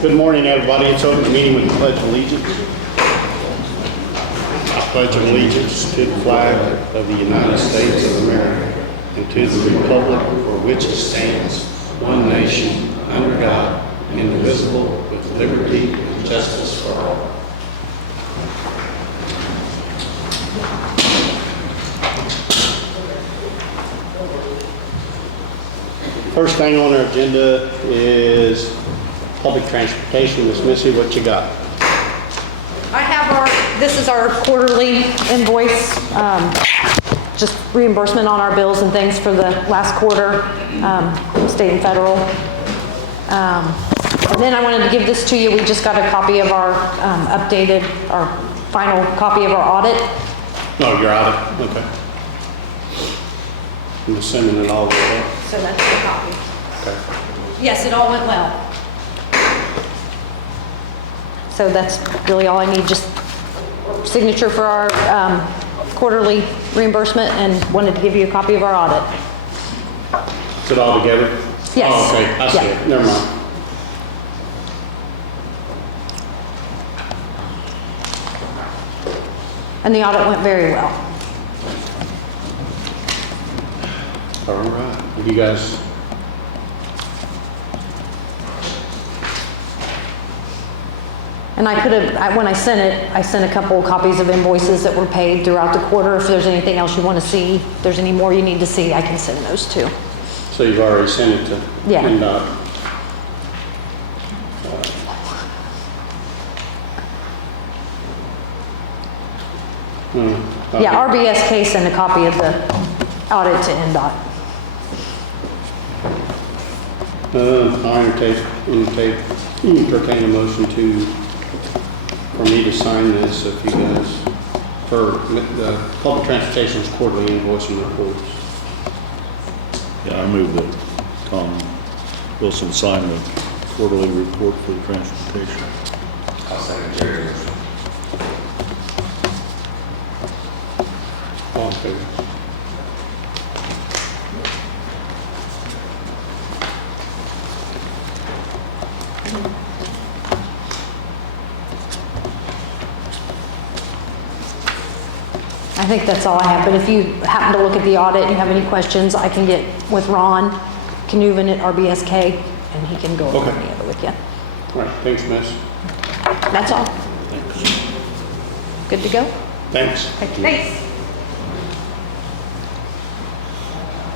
Good morning, everybody. It's open meeting with the Pledge of Allegiance. I pledge allegiance to the flag of the United States of America and to the republic for which it stands, one nation, under God, indivisible, with liberty and justice for all. First thing on our agenda is public transportation. Miss Missy, what you got? I have this is our quarterly invoice, just reimbursement on our bills and things for the last quarter, state and federal. And then I wanted to give this to you. We just got a copy of our our final copy of our audit. No, your audit, okay. I'm assuming it all went well. So that's the copy. Okay. Yes, it all went well. So that's really all I need, just signature for our quarterly reimbursement, and wanted to give you a copy of our audit. Is it all together? Yes. Oh, okay, I see it. Never mind. And the audit went very well. All right. You guys. And I could have, when I sent it, I sent a couple copies of invoices that were paid throughout the quarter. If there's anything else you want to see, if there's any more you need to see, I can send those too. So you've already sent it to? Yeah. Yeah, RBSK sent a copy of the audit to NDOT. I entertain a motion for me to sign this, if you guys, for the public transportation's quarterly invoicing reports. Yeah, I move that Tom Wilson sign the quarterly report for the transportation. I'll second Jerry's motion. All in favor? I think that's all I have, but if you happen to look at the audit and you have any questions, I can get with Ron Canuven at RBSK, and he can go over any of it with you. All right, thanks, Miss. That's all. Thanks. Good to go? Thanks. Thanks.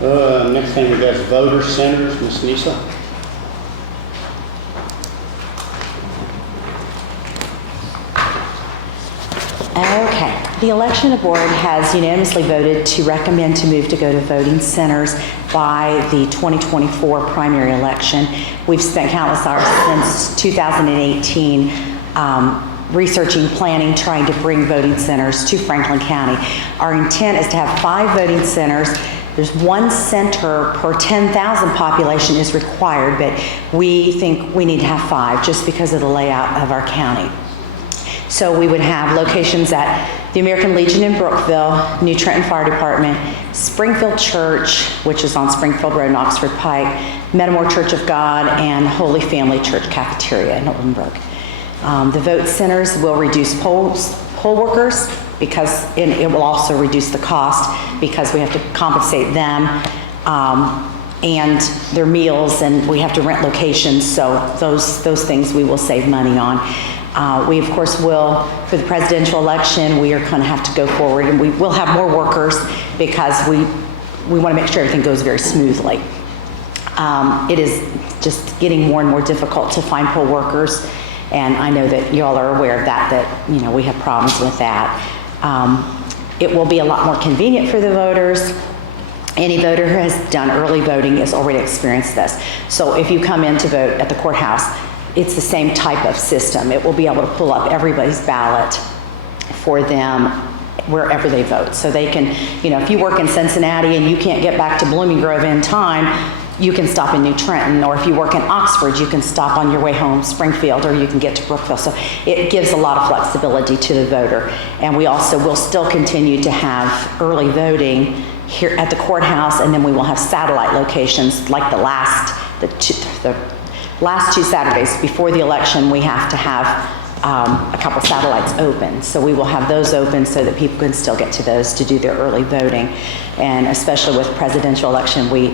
Next thing we got is voter centers, Miss Neysa. Okay. The election board has unanimously voted to recommend to move to go to voting centers by the 2024 primary election. We've spent countless hours since 2018 researching, planning, trying to bring voting centers to Franklin County. Our intent is to have 5 voting centers. There's 1 center per 10,000 population is required, but we think we need to have 5 just because of the layout of our county. So we would have locations at the American Legion in Brookville, New Trenton Fire Department, Springfield Church, which is on Springfield Road in Oxford Pike, Metamora Church of God, and Holy Family Church cafeteria in Oldenburg. The vote centers will reduce poll workers, because it will also reduce the cost because we have to compensate them and their meals, and we have to rent locations. So those things we will save money on. We, of course, will, for the presidential election, we are going to have to go forward, and we will have more workers because we want to make sure everything goes very smoothly. It is just getting more and more difficult to find poll workers, and I know that you all are aware of that you know, we have problems with that. It will be a lot more convenient for the voters. Any voter who has done early voting has already experienced this. So if you come in to vote at the courthouse, it's the same type of system. It will be able to pull up everybody's ballot for them wherever they vote. So they can, you know, if you work in Cincinnati and you can't get back to Blooming Grove in time, you can stop in New Trenton, or if you work in Oxford, you can stop on your way home, Springfield, or you can get to Brookville. So it gives a lot of flexibility to the voter. And we also will still continue to have early voting here at the courthouse, and then we will have satellite locations like the last 2 Saturdays before the election, we have to have a couple satellites open. So we will have those open so that people can still get to those to do their early voting. And especially with presidential election, we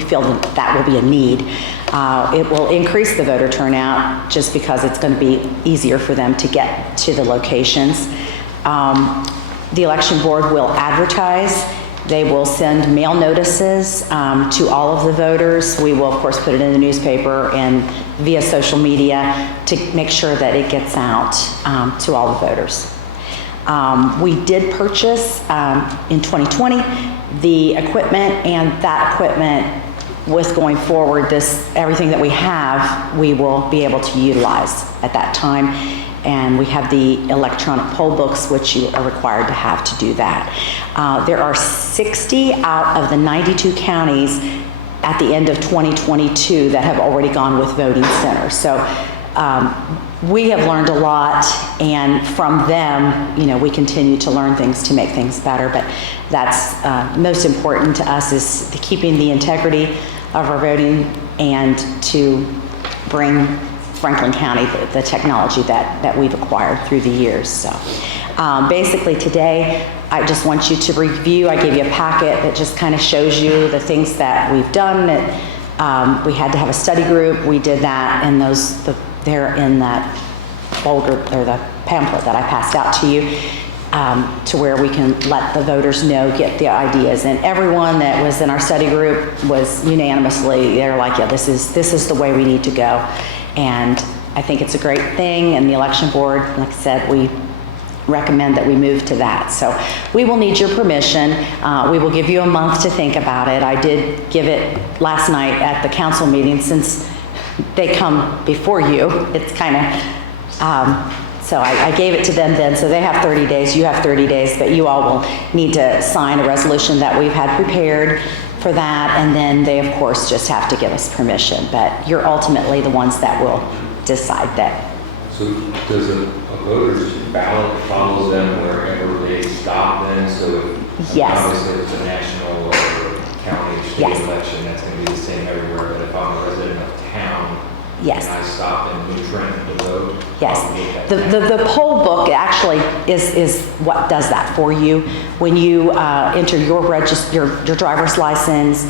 feel that will be a need. It will increase the voter turnout just because it's going to be easier for them to get to the locations. The election board will advertise. They will send mail notices to all of the voters. We will, of course, put it in the newspaper and via social media to make sure that it gets out to all the voters. We did purchase in 2020 the equipment, and that equipment, with going forward, everything that we have, we will be able to utilize at that time. And we have the electronic poll books, which you are required to have to do that. There are 60 out of the 92 counties at the end of 2022 that have already gone with voting centers. So we have learned a lot, and from them, we continue to learn things to make things better. But that's most important to us, is keeping the integrity of our voting and to bring Franklin County the technology that we've acquired through the years. So basically today, I just want you to review. I gave you a packet that just kind of shows you the things that we've done. We had to have a study group. We did that, and they're in that folder, or the pamphlet that I passed out to you, to where we can let the voters know, get the ideas. And everyone that was in our study group was unanimously, they're like, yeah, this is the way we need to go. And I think it's a great thing, and the election board, like I said, we recommend that we move to that. So we will need your permission. We will give you a month to think about it. I did give it last night at the council meeting, since they come before you. It's kind of, so I gave it to them then, so they have 30 days, you have 30 days, but you all will need to sign a resolution that we've had prepared for that, and then they, of course, just have to give us permission. But you're ultimately the ones that will decide that. So does a voter's ballot follow them wherever they stop then? So Yes. Obviously it's a national or county or state Yes. election, that's going to be the same everywhere. But if I'm a resident of town, Yes. and I stop in New Trenton to vote, Yes, I'll get that the poll book actually is what does that for you. When you enter your driver's license,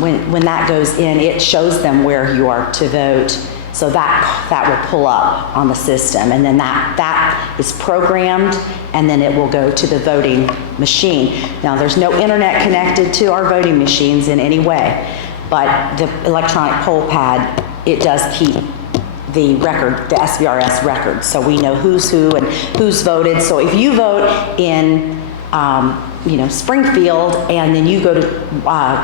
when that goes in, it shows them where you are to vote. So that will pull up on the system, and then that is programmed, and then it will go to the voting machine. Now, there's no internet connected to our voting machines in any way, but the electronic poll pad, it does keep the record, the SVRS record, so we know who's who and who's voted. So if you vote in, Springfield, and then you go to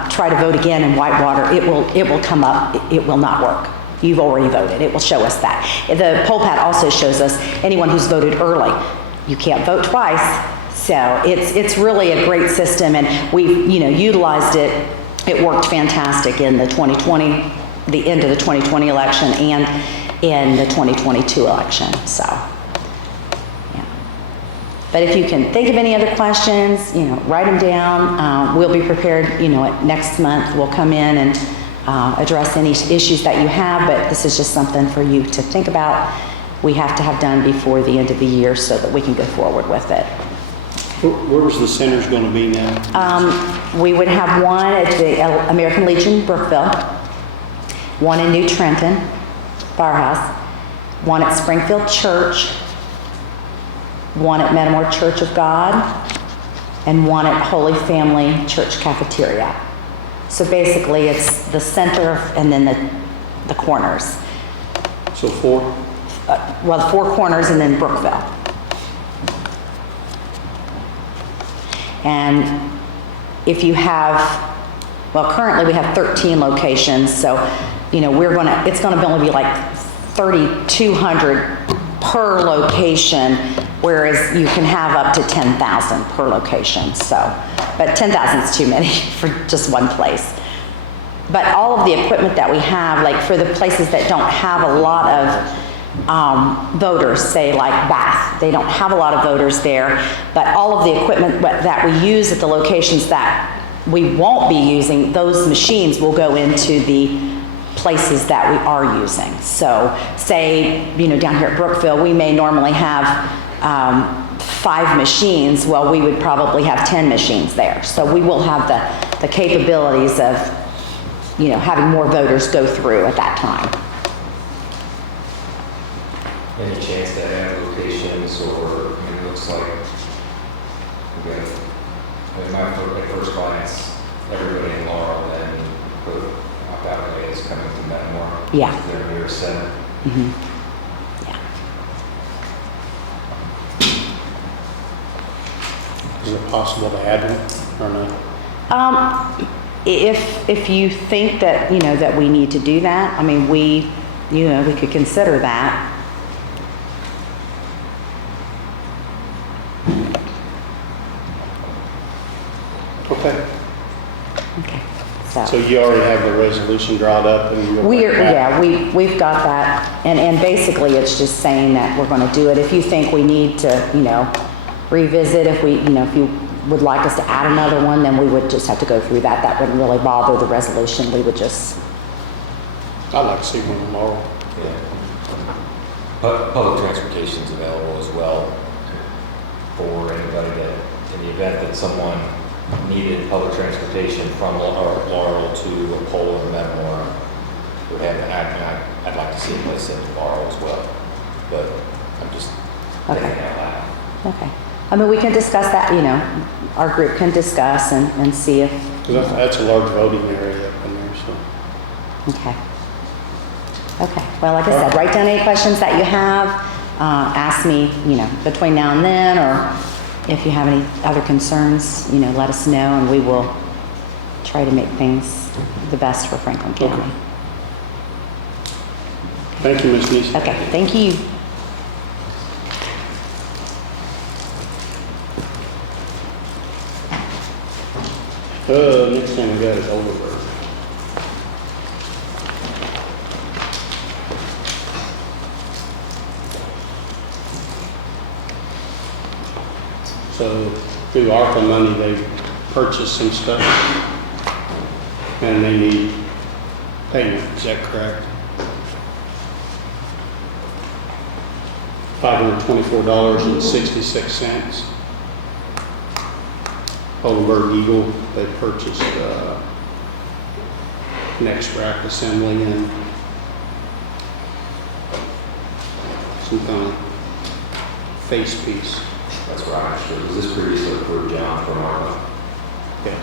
try to vote again in Whitewater, it will come up. It will not work. You've already voted. It will show us that. The poll pad also shows us anyone who's voted early. You can't vote twice. So it's really a great system, and we've utilized it. It worked fantastic in the 2020. The end of the 2020 election and in the 2022 election, so, yeah. But if you can think of any other questions, write them down. We'll be prepared, next month we'll come in and address any issues that you have, but this is just something for you to think about. We have to have done before the end of the year so that we can go forward with it. Where's the centers going to be now? We would have one at the American Legion, Brookville, one in New Trenton Firehouse, one at Springfield Church, one at Metamora Church of God, and one at Holy Family Church Cafeteria. So basically it's the center and then the corners. So 4? The 4 corners and then Brookville. And if you have, currently we have 13 locations, so it's gonna only be like 3,200 per location, whereas you can have up to 10,000 per location. So, but 10,000 is too many for just one place. But all of the equipment that we have, like for the places that don't have a lot of voters, say like Bath, they don't have a lot of voters there, but all of the equipment that we use at the locations that we won't be using, those machines will go into the places that we are using. So say, down here at Brookville, we may normally have 5 machines. Well, we would probably have 10 machines there. So we will have the capabilities of, having more voters go through at that time. Any chance to add locations, or, it looks like, again, at first glance, everybody in Laurel then put out that way is coming to Metamora. Yeah. Their nearest center. Yeah. Is it possible to add one or not? If you think that, that we need to do that, I mean, we could consider that. Okay. Okay. So you already have the resolution drawn up and you're. We've got that, and basically it's just saying that we're gonna do it. If you think we need to, revisit, if you would like us to add another one, then we would just have to go through that. That wouldn't really bother the resolution. We would just, I'd like to see one in Laurel. Yeah. Public transportation is available as well for anybody that, in the event that someone needed public transportation from Laurel to a pole in Metamora, would have, and I'd like to see a place in Laurel as well, but I'm just thinking out loud. okay. I mean, we can discuss that, our group can discuss and see if, 'Cause that's a large voting area up in there, so. okay. Okay, well, like I said, write down any questions that you have, ask me, between now and then, or if you have any other concerns, let us know, and we will try to make things the best for Franklin County. Okay. Thank you, Ms. Neysa. Okay, thank you. Next thing we got is Oldenburg. So through ARPA money, they purchased some stuff and they need payment. Is that correct? $524.66. Oldenburg Eagle, they purchased an extract assembly and some kind of face piece. That's where I'm sure. Was this previously approved, John, from ARPA? Yeah.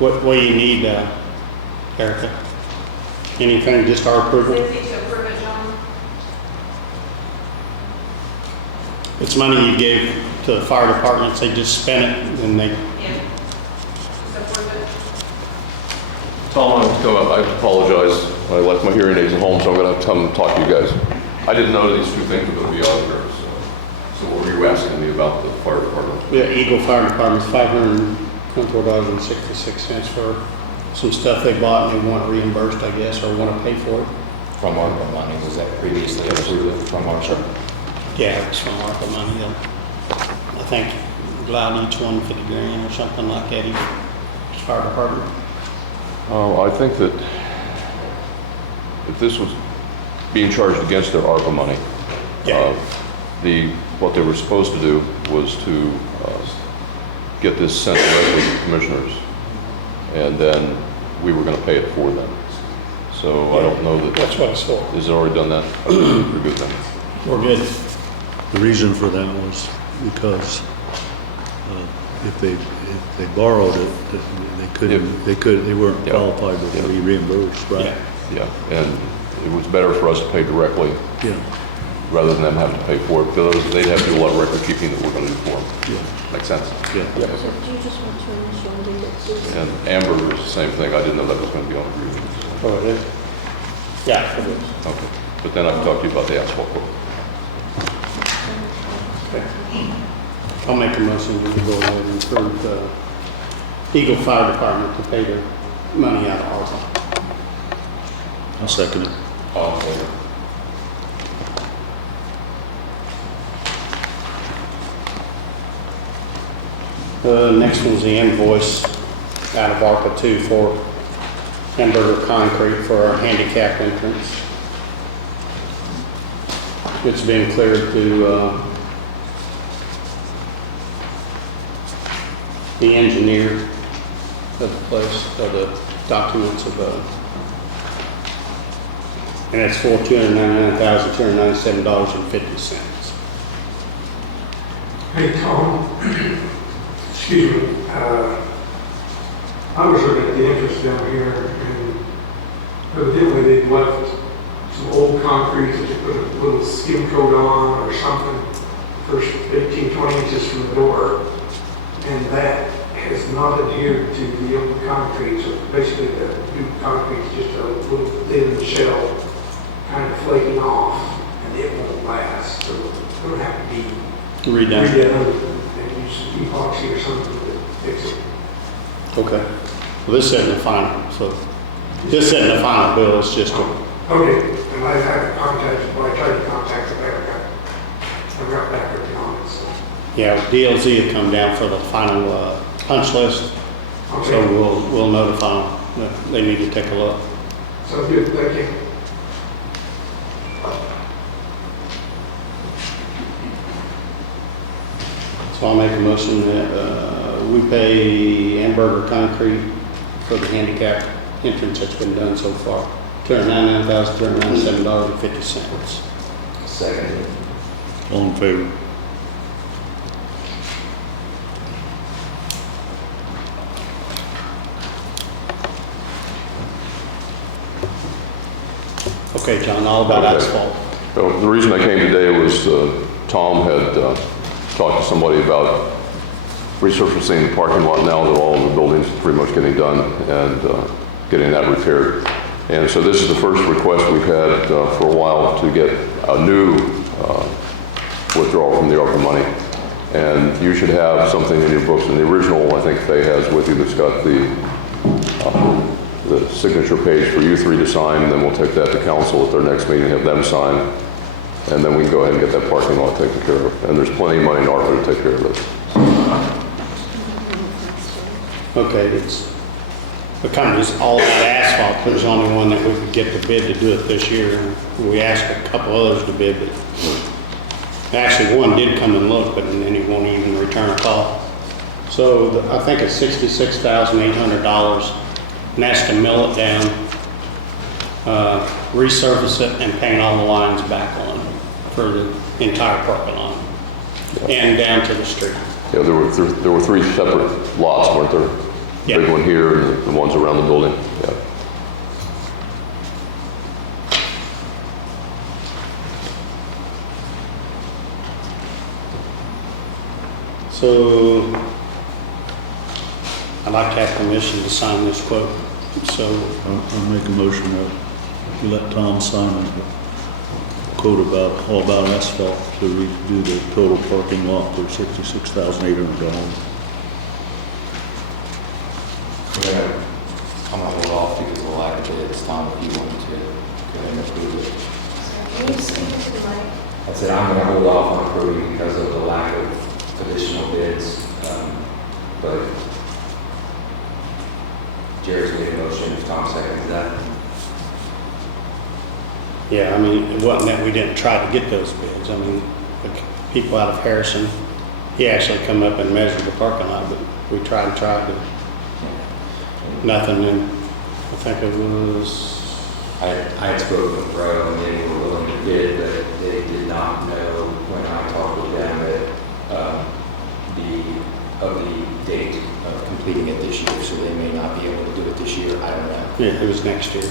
What do you need, Erica? Anything, just our approval? City to approve it, John? It's money you gave to the fire departments, they just spent it, and they, Yeah. Just approve it. Tom, I apologize. I left my hearing aids at home, so I'm going to have to come and talk to you guys. I didn't know these two things were going to be auditors. So what were you asking me about the fire department? yeah, Eagle Fire Department's $524.66 for some stuff they bought and they want reimbursed, I guess, or want to pay for it. From ARPA money, was that previously approved from ARPA? Yeah, it's from ARPA money. They'll, I think, allowed each one $50,000 or something like that, each fire department. I think that if this was being charged against their ARPA money, Yeah. what they were supposed to do was to get this sent directly to commissioners, and then we were going to pay it for them. So I don't know that. That's what it's for. Is it already done that? We're good then. We're good. The reason for that was because if they borrowed it, they weren't Yeah. qualified to be reimbursed, right? Yeah. Yeah, and it was better for us to pay directly Yeah, rather than them having to pay for it, because they'd have to do a lot of record keeping that we're going to do for them. yeah, Makes sense? yeah. Yep. So do you just want to initial and leave it, please? And Amber was the same thing. I didn't know that was going to be on agreement. Oh, it is? Yeah, it is. Okay. But then I can talk to you about the asphalt quote. Okay. I'll make a motion to go ahead and approve the Eagle Fire Department to pay the money out of ARPA. I'll second it. All in favor? Next one's the invoice out of ARPA 2 for Hamburger Concrete for our handicap entrance. It's been cleared to the engineer of the place, of the documents of and it's for $299,297.50. Hey, Tom. Excuse me. I was looking at the entrance down here, and evidently they'd left some old concrete that they put a little skim coat on or something, first 18, 20 inches from the door, and that has not adhered to the old concrete. So basically the new concrete is just a little thin shell, kind of flaking off, and it won't last. So it's going to have to be Redone. and use epoxy or something to fix it. Okay. Well, this isn't the final, so this isn't the final bill, it's just a, Okay, and I haven't contacted, well, I tried to contact the bank, I got back with you on it, so. yeah, DLZ had come down for the final punch list, so Okay, we'll notify them that they need to take a look. sounds good, thank you. So I'll make a motion that we pay Hamburger Concrete for the handicap entrance that's been done so far, $299,297.50. Second. All in favor? Okay, John, all about Okay. asphalt. Well, the reason I came today was Tom had talked to somebody about resurfacing the parking lot now that all of the buildings are pretty much getting done and getting that repaired. And so this is the first request we've had for a while to get a new withdrawal from the ARPA money. And you should have something in your books. In the original, I think Faye has with you that's got the signature page for you three to sign, and then we'll take that to council at their next meeting, have them sign, and then we can go ahead and get that parking lot taken care of. And there's plenty of money in ARPA to take care of this. Okay, it's, the company's all about asphalt. There's only one that we could get the bid to do it this year. We asked a couple others to bid, but actually one did come and look, but then he won't even return a call. So I think it's $66,800, and that's to mill it down, resurface it, and paint all the lines back on for the entire parking lot and down to the street. Yeah, there were three separate lots, weren't there? Yeah. Big one here and the ones around the building. Yeah. So I'd like to have permission to sign this quote. So I'll make a motion that we let Tom sign a quote all about asphalt to redo the total parking lot for $66,800. Yeah, I'm gonna hold off because of the lack of bids. Tom, if you wanted to go ahead and approve it. Can you speak to the mic? I said I'm gonna hold off on approving because of the lack of additional bids. But Jerry's made a motion, if Tom seconds that. yeah, I mean, it wasn't that we didn't try to get those bids. I mean, the people out of Harrison, he actually come up and measured the parking lot, but we tried to, nothing, and I think it was, I had spoken with Bro and they were willing to bid, but they did not know when I talked with them that the date of completing it this year, so they may not be able to do it this year. I don't know. yeah, it was next year.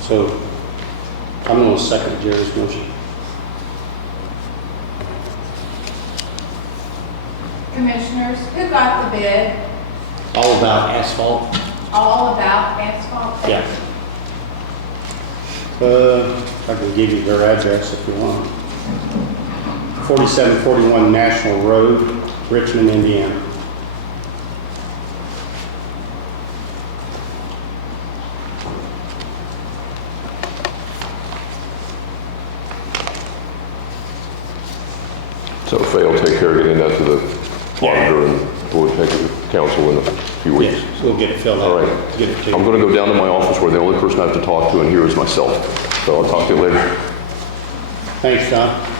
So I'm going to second Jerry's motion. Commissioners, who got the bid? All about asphalt. All about asphalt? Yeah. I can give you their address if you want. 4741 National Road, Richmond, Indiana. So Faye will take care of getting that to the auditor and we'll take it to council in a few weeks. Yes, we'll get it filled out. All right. Get it to you. I'm going to go down to my office where the only person I have to talk to in here is myself. So I'll talk to you later. Thanks, Don.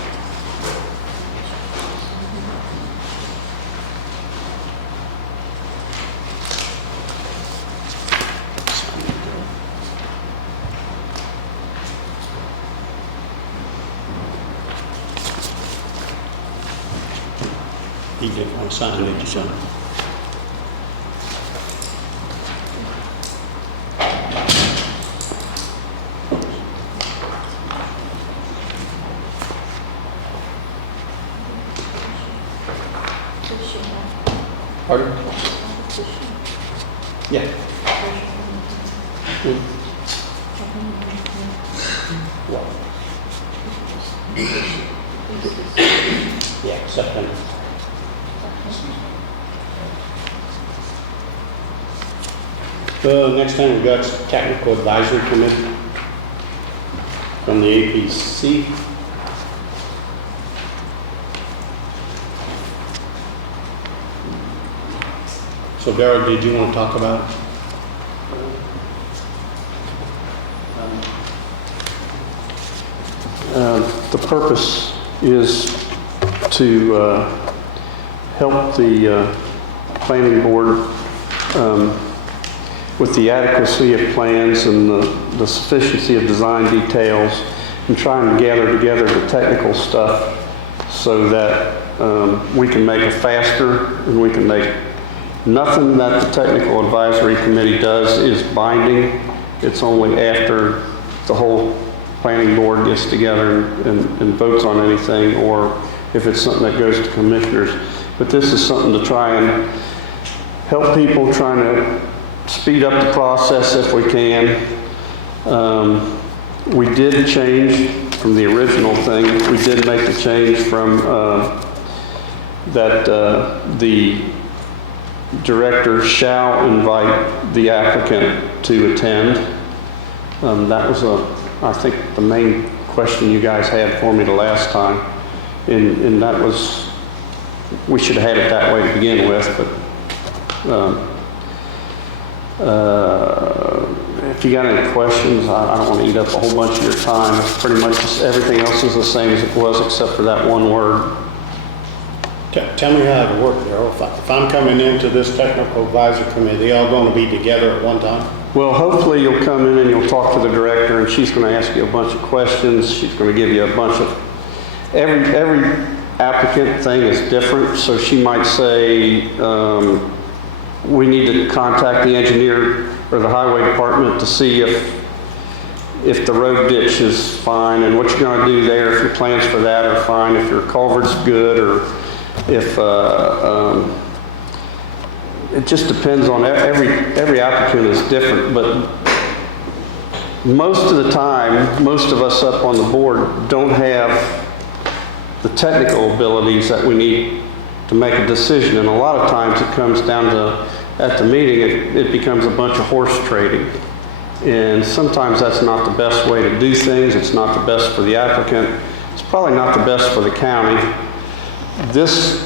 He didn't want to sign, did you, sign? Pardon? Yeah. What? Yeah, September. Next time we've got Technical Advisory Committee from the APC. So Darrell, did you want to talk about it? The purpose is to help the planning board with the adequacy of plans and the sufficiency of design details, and trying to gather together the technical stuff so that we can make it faster and we can make nothing that the technical advisory committee does is binding. It's only after the whole planning board gets together and votes on anything, or if it's something that goes to commissioners. But this is something to try and help people, trying to speed up the process if we can. We did change from the original thing. We did make the change from that the director shall invite the applicant to attend. That was I think the main question you guys had for me the last time, and that was, we should have had it that way to begin with, but if you got any questions, I don't want to eat up a whole bunch of your time. It's pretty much just everything else is the same as it was except for that one word. Tell me how it worked, Darrell. If I'm coming into this technical advisory committee, they all going to be together at one time? Well, hopefully you'll come in and you'll talk to the director, and she's going to ask you a bunch of questions. She's going to give you a bunch of, every applicant thing is different. So she might say, we need to contact the engineer or the highway department to see if the road ditch is fine and what you're going to do there, if your plans for that are fine, if your culvert's good, or if it just depends on every applicant is different. But most of the time, most of us up on the board don't have the technical abilities that we need to make a decision, and a lot of times it comes down to, at the meeting, it becomes a bunch of horse trading. And sometimes that's not the best way to do things. It's not the best for the applicant. It's probably not the best for the county. This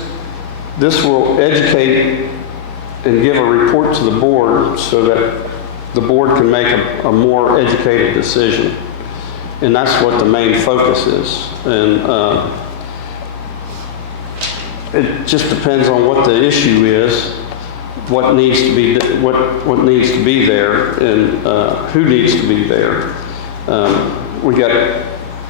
will educate and give a report to the board so that the board can make a more educated decision. And that's what the main focus is. And it just depends on what the issue is, what needs to be there, and who needs to be there. We got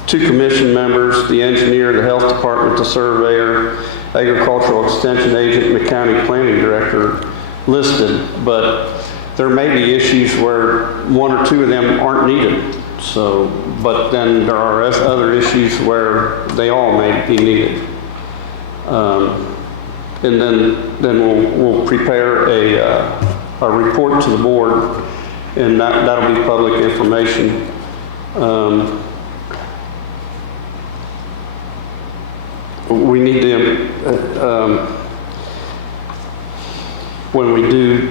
2 commission members, the engineer, the health department, the surveyor, agricultural extension agent, and the county planning director listed, but there may be issues where 1 or 2 of them aren't needed. So, but then there are other issues where they all may be needed. And then we'll prepare a report to the board, and that'll be public information. We need to, when we do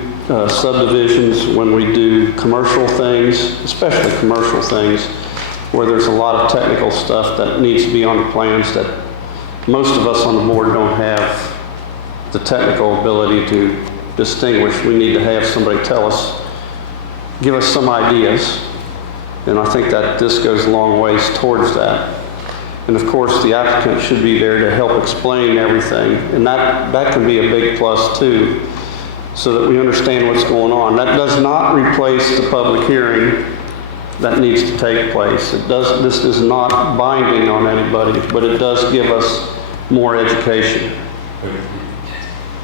subdivisions, when we do commercial things, especially commercial things, where there's a lot of technical stuff that needs to be on the plans that most of us on the board don't have the technical ability to distinguish. We need to have somebody tell us, give us some ideas. And I think that this goes a long ways towards that. And of course, the applicant should be there to help explain everything. And that can be a big plus too, so that we understand what's going on. That does not replace the public hearing that needs to take place. This is not binding on anybody, but it does give us more education.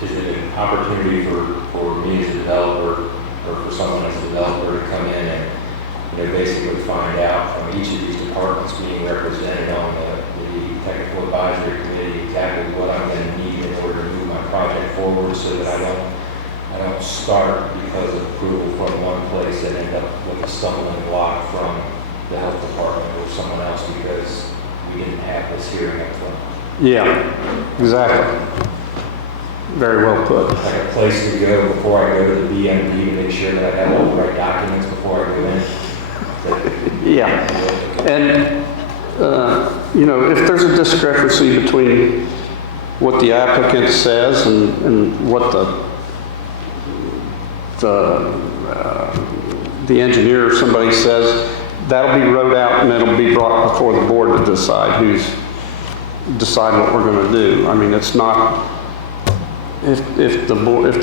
Is it an opportunity for me as a developer, or for someone as a developer to come in and, basically find out from each of these departments being represented on the technical advisory committee exactly what I'm going to need in order to move my project forward, so that I don't start because of approval from one place and end up with a stumbling block from the health department or someone else because we didn't have this hearing up front. Yeah, exactly. Very well put. Like a place to go before I go to the BMD to make sure that I have all the right documents before I go in. Yeah. And, if there's a discrepancy between what the applicant says and what the engineer or somebody says, that'll be wrote out and it'll be brought before the board to decide what we're going to do. I mean, it's not, if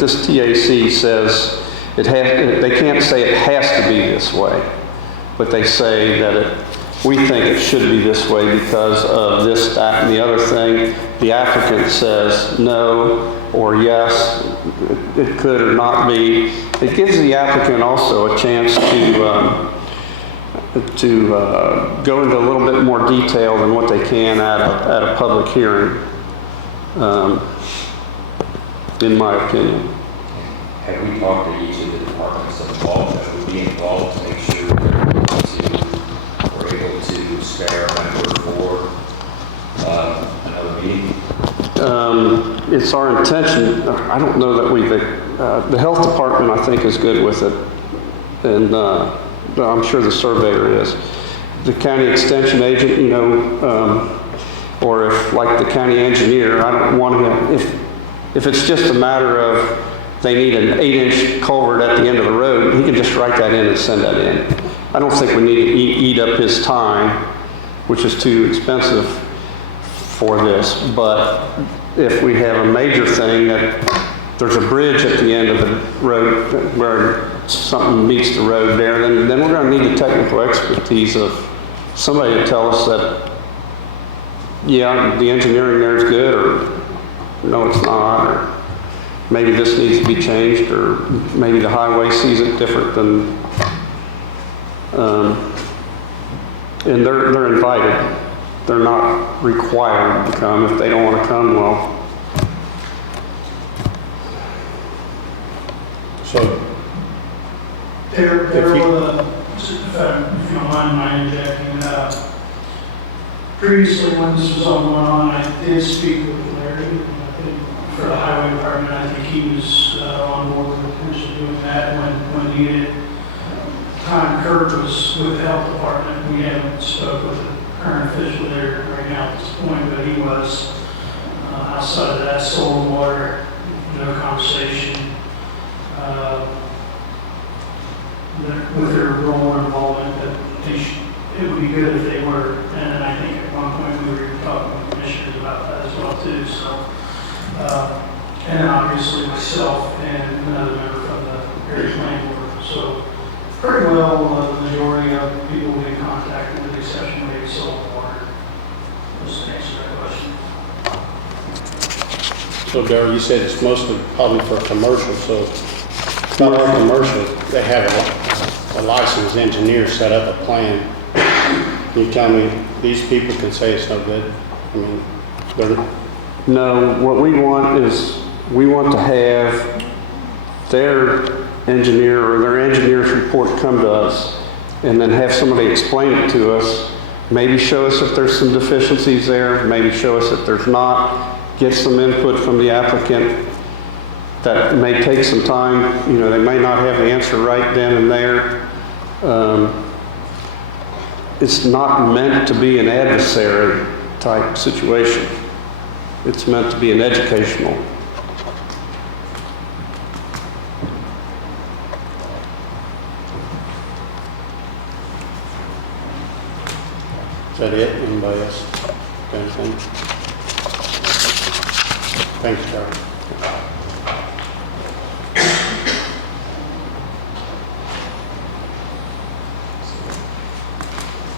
this TAC says they can't say it has to be this way, but they say that we think it should be this way because of this, that, and the other thing. The applicant says no or yes, it could or not be. It gives the applicant also a chance to go into a little bit more detail than what they can at a public hearing, in my opinion. Have we talked to each of the departments involved that would be involved to make sure that we're able to spare a member for another meeting? It's our intention. I don't know that the health department, I think, is good with it. And I'm sure the surveyor is. The county extension agent, or if, like the county engineer, I don't want him, if it's just a matter of they need an 8-inch culvert at the end of the road, he can just write that in and send that in. I don't think we need to eat up his time, which is too expensive for this. But if we have a major thing that there's a bridge at the end of the road where something meets the road there, then we're going to need the technical expertise of somebody to tell us that, yeah, the engineering there is good, or no, it's not, or maybe this needs to be changed, or maybe the highway sees it different than, and they're invited. They're not required to come. If they don't want to come, well. So, There was, if you don't mind my interjecting, previously when this was all going on, I did speak with Larry for the highway department. I think he was on board with potentially doing that when needed. Time Kurt was with the health department. We haven't spoke with the current official there right now at this point, but he was outside of that soil and water, no conversation. With their role or involvement, that it would be good if they were. And I think at one point we were talking with commissioners about that as well too. So, and then obviously myself and another member from the area planning board. So pretty well the majority of people we in contact with, the exception of maybe soil and water. Just to answer that question. So Darryl, you said it's mostly probably for commercial, so it's not all commercial. They have a licensed engineer set up a plan. Can you tell me these people can say it's no good? I mean, No, what we want is, we want to have their engineer or their engineer's report come to us, and then have somebody explain it to us, maybe show us if there's some deficiencies there, maybe show us if there's not, get some input from the applicant. That may take some time. They may not have the answer right then and there. It's not meant to be an adversary type situation. It's meant to be an educational. Is that it? Anybody else? Got anything? Thanks, Charlie.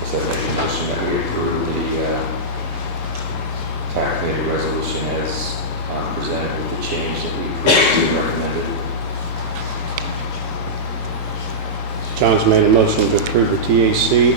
So I make a motion that we approve the tax committee resolution as presented with the change that we previously recommended. John's made a motion to approve the TAC.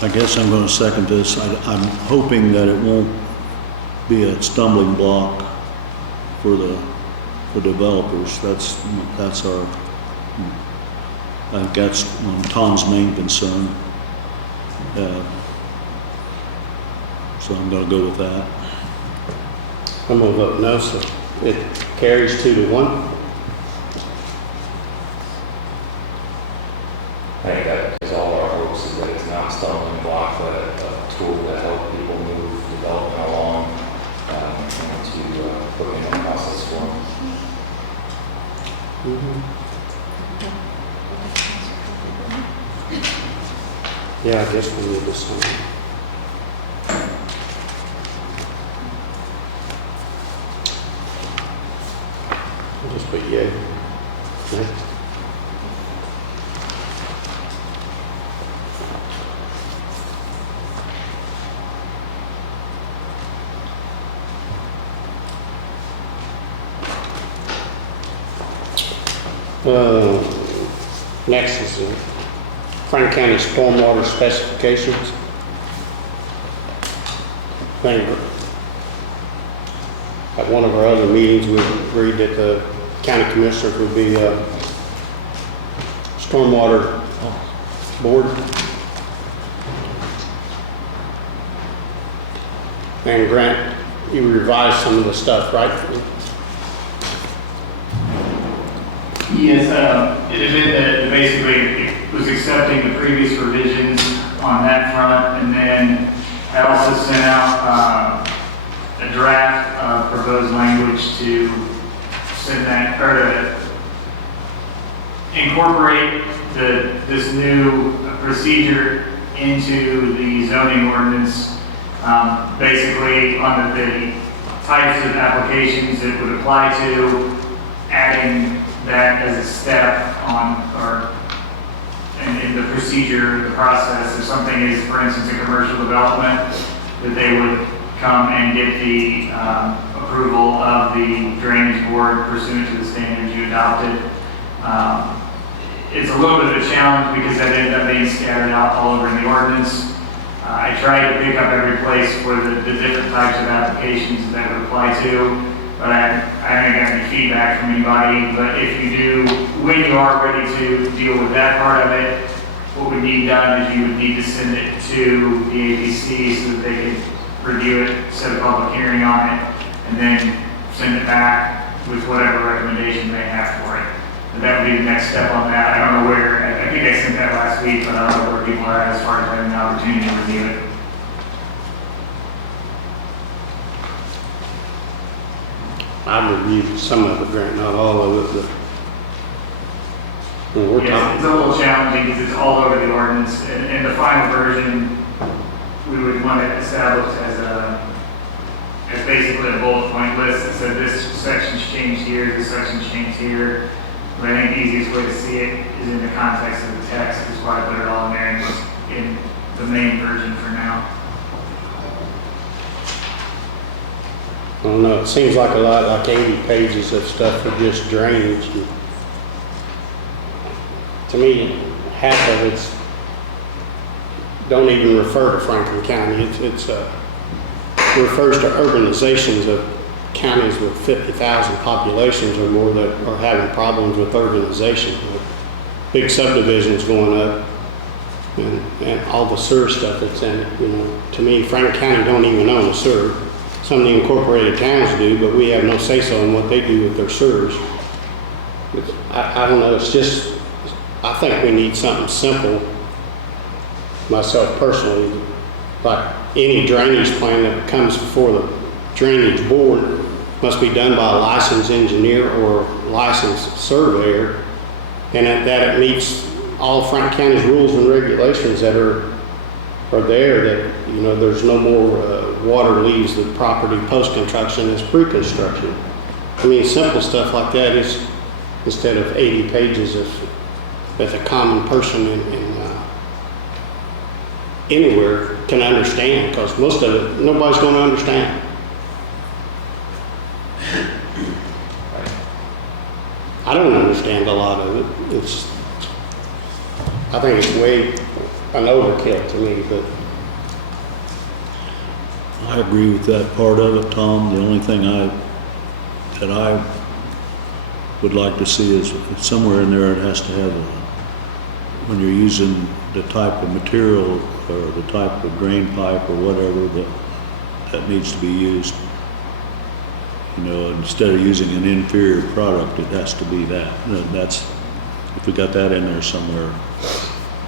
I guess I'm going to second this. I'm hoping that it won't be a stumbling block for the developers. That's our, I think that's Tom's main concern. So I'm going to go with that. I'm gonna vote no, so it carries 2-1. I think that is all our hopes, is that it's not a stumbling block, but a tool to help people move development along, and to put in the process for them. Yeah, I guess we need to sign. I'll just put yay. Next. Next is the Franklin County stormwater specifications. At one of our other meetings, we agreed that the county commissioners would be stormwater board. And Grant, you revised some of the stuff, right? Yes, it basically it was accepting the previous revisions on that front, and then I also sent out a draft of proposed language to send that, or to incorporate this new procedure into the zoning ordinance, basically on the types of applications it would apply to, adding that as a step on, or in the procedure, the process. If something is, for instance, a commercial development, that they would come and get the approval of the drainage board pursuant to the standards you adopted. It's a little bit of a challenge because that ended up being scattered out all over the ordinance. I tried to pick up every place where the different types of applications that would apply to, but I haven't got any feedback from anybody. But if you do, when you are ready to deal with that part of it, what would need done is you would need to send it to the APC so that they could review it, set a public hearing on it, and then send it back with whatever recommendation they have for it. But that would be the next step on that. I don't know where, I think I sent that last week, but I don't know where people are as far as having the opportunity to review it. I've reviewed some of it, Grant, not all of it, but we're Yes, talking. it's a little challenging because it's all over the ordinance. And the final version, we would want it established as basically a bullet point list that said this section's changed here, this section's changed here. But I think the easiest way to see it is in the context of the text, is why I put it all in there and just in the main version for now. I don't know, it seems like a lot, like 80 pages of stuff for just drainage. And to me, half of it's, don't even refer to Franklin County. It refers to urbanizations of counties with 50,000 populations or more that are having problems with urbanization. big subdivisions going up and all the sewer stuff that's in it, you know. To me, Franklin County don't even own the sewer. Some of the incorporated towns do, but we have no say-so in what they do with their sewers. I don't know, it's just, I think we need something simple, myself personally, like any drainage plan that comes before the drainage board must be done by a licensed engineer or licensed surveyor, and that it meets all Franklin County's rules and regulations that are there, that, you know, there's no more water leaves the property post-construction as pre-construction. I mean, simple stuff like that is, instead of 80 pages that a common person in anywhere can understand, because most of it, nobody's going to understand. I don't understand a lot of it. I think it's way an overkill to me, but. I agree with that part of it, Tom. The only thing that I would like to see is somewhere in there it has to have when you're using the type of material or the type of drain pipe or whatever that needs to be used. You know, instead of using an inferior product, it has to be that. If we got that in there somewhere,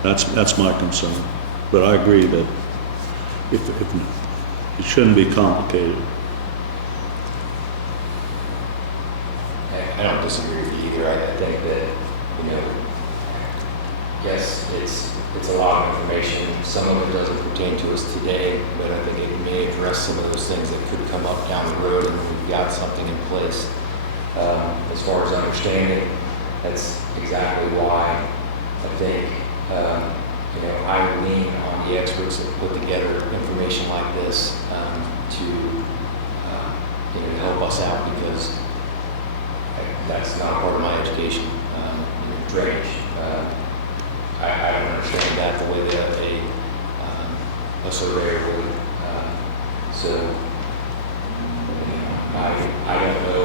that's my concern. But I agree that if it shouldn't be complicated. I don't disagree with you either. I think that, you know, yes, it's a lot of information. Some of it doesn't pertain to us today, but I think it may address some of those things that could come up down the road, and we've got something in place. As far as understanding, that's exactly why I think, you know, I lean on the experts that put together information like this to, you know, help us out, because that's not part of my education. You know, drainage. I don't understand that the way that a surveyor would. So, you know, I don't know.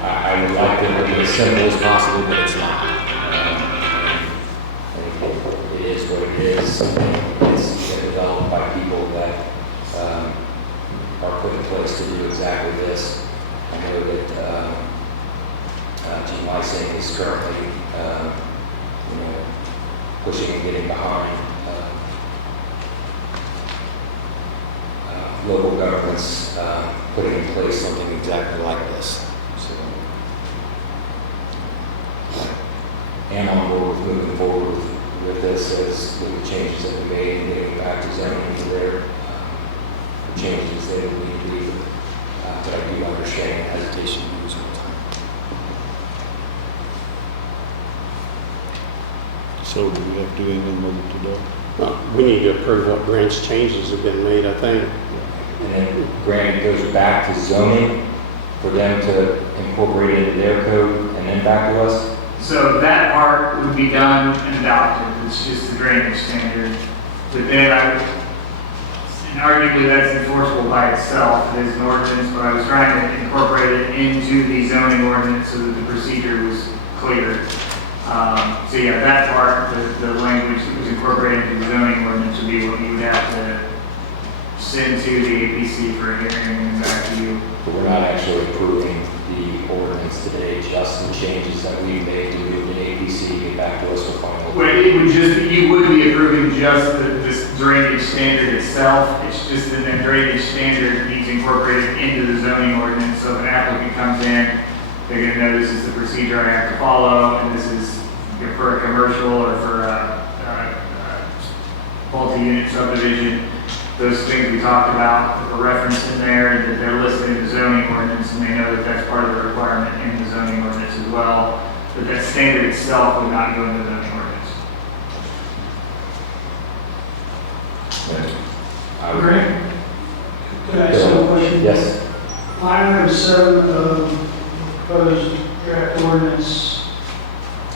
I would like them to be as simple as possible, but it's not. It is what it is. It's developed by people that are put in place to do exactly this. I know that Gene Lysing is currently, you know, pushing and getting behind local governments putting in place something exactly like this. So, I am on board with moving forward with this as with the changes that we made and getting back to zoning to their the changes that we need to do. But I do understand the hesitation to use all the time. So do we have to do anything with it today? We need to approve what branch changes have been made, I think. And then granted, it goes back to zoning for them to incorporate it into their code and then back to us. So that part would be done and adopted. It's just the drainage standard. But then and arguably that's enforceable by itself. It is an ordinance, but I was trying to incorporate it into the zoning ordinance so that the procedure was clear. So yeah, that part, the language that was incorporated into the zoning ordinance would be what you would have to send to the APC for a hearing and back to you. But we're not actually approving the ordinance today, just the changes that we made to move the APC, get back to us for final. Well, it would you would be approving just this drainage standard itself. It's just that the drainage standard needs incorporated into the zoning ordinance. So if an applicant comes in, they're going to know this is the procedure I have to follow, and this is for a commercial or for a multi-unit subdivision. Those things we talked about are referenced in there, that they're listed in the zoning ordinance, and they know that that's part of the requirement in the zoning ordinance as well. But that standard itself would not go into the zoning ordinance. I would agree. Could I ask a question? Yes. Line item 7 of proposed draft ordinance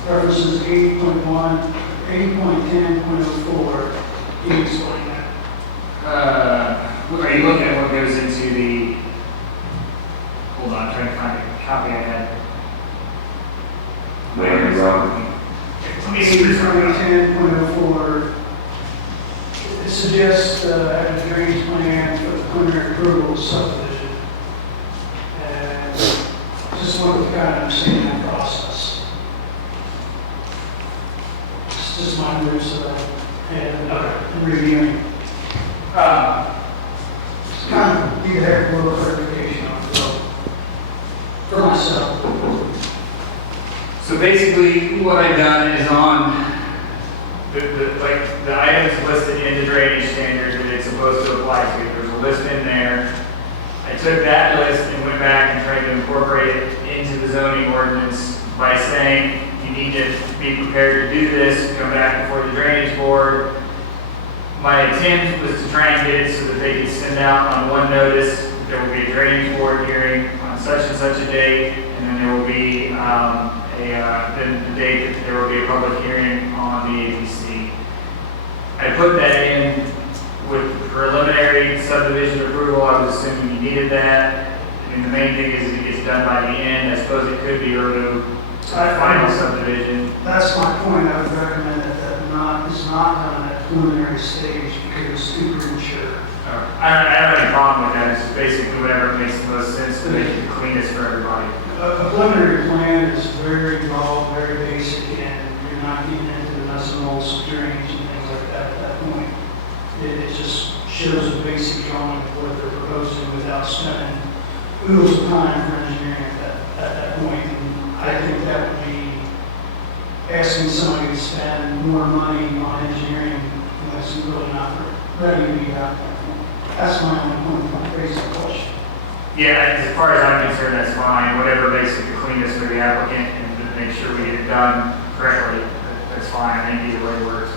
references 80.1, 80.10.04. Can you explain that? Are you looking at what goes into the, hold on, I'm trying to find a copy I had. Where are you, Rob? Let me see this suggest a drainage plan for the preliminary approval of subdivision. And just wanted to kind of understand that process. It's just my moves that I had in reviewing. Just kind of need to have a little clarification on it, so, for myself. So basically, what I've done is on the items listed in the drainage standards that it's supposed to apply to. There's a list in there. I took that list and went back and tried to incorporate it into the zoning ordinance by saying you need to be prepared to do this, come back before the drainage board. My attempt was to try and get it so that they could send out on one notice, there will be a drainage board hearing on such and such a date, and then there will be then the date that there will be a public hearing on the ABC. I put that in with preliminary subdivision approval. I was assuming you needed that. I mean, the main thing is it gets done by the end. I suppose it could be removed to the final subdivision. That's my point. I would recommend that is not done at preliminary stage because it's too premature. I don't have any problem with that. It's just basically whatever makes the most sense to make it the cleanest for everybody. A preliminary plan is very broad, very basic, and you're not getting into the nuts and bolts of drainage and things like that at that point. It just shows a basic drawing of what they're proposing without spending oodles of time for engineering at that point. And I think that would be asking somebody to spend more money on engineering that's really not ready to be out there. That's my only point when I raise that question. Yeah, as far as I'm concerned, that's fine. Whatever makes it the cleanest for the applicant and to make sure we get it done correctly, that's fine. I think either way works.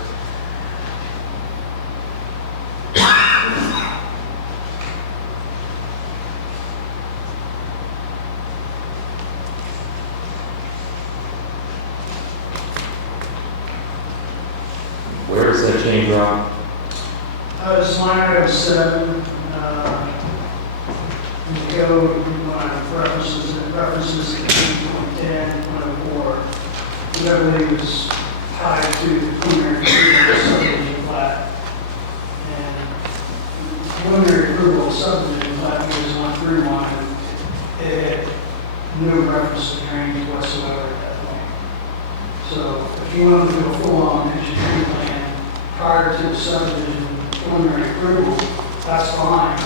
Where is that change from? It's line item 7, in the code, references to 2010, 104, which I believe is tied to the preliminary approval of subdivision plat. And preliminary approval of subdivision plat was on through line. It had no reference to drainage whatsoever at that point. So if you wanted to do a full-on engineering plan prior to the subdivision preliminary approval, that's fine.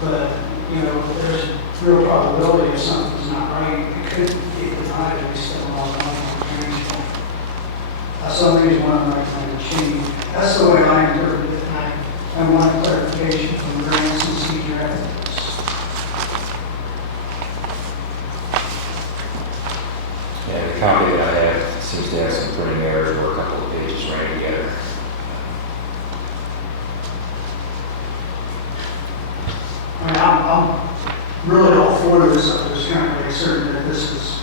But, you know, there's real probability if something's not right, it could be denied if we spend a lot of money on the drainage plan. That's the only reason why I'm recommending change. That's the way I interpret it, and I want clarification from Grant since he drafted this. Yeah, the copy that I have seems to have some printing errors where a couple of pages ran together. I mean, I'm really all for this. I'm just trying to make certain that this is,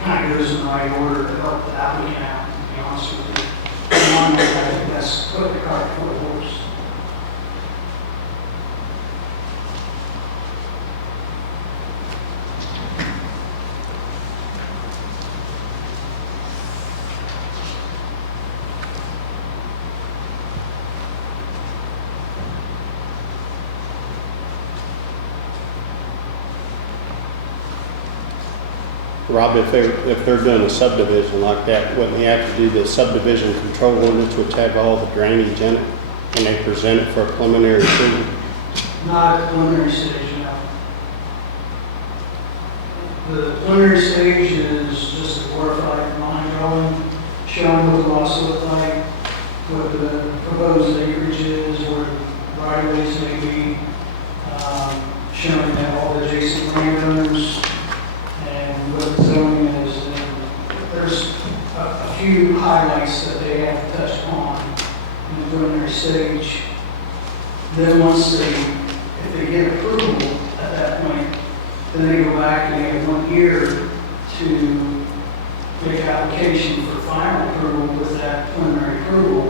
kind of goes in the right order to help the applicant out, to be honest with you. I think that's put the cart before the horse. Rob, if they're doing a subdivision like that, wouldn't they have to do the subdivision control ordinance, which have all the drainage in it, and they present it for a preliminary approval? Not at the preliminary stage, no. The preliminary stage is just a glorified line drawing, showing what the lots look like, what the proposed acreage is, where the right-of-ways may be, showing that all the adjacent landowners, and what the zoning is. And there's a few highlights that they have to touch upon in the preliminary stage. Then once if they get approval at that point, then they go back and they have 1 year to make application for final approval with that preliminary approval,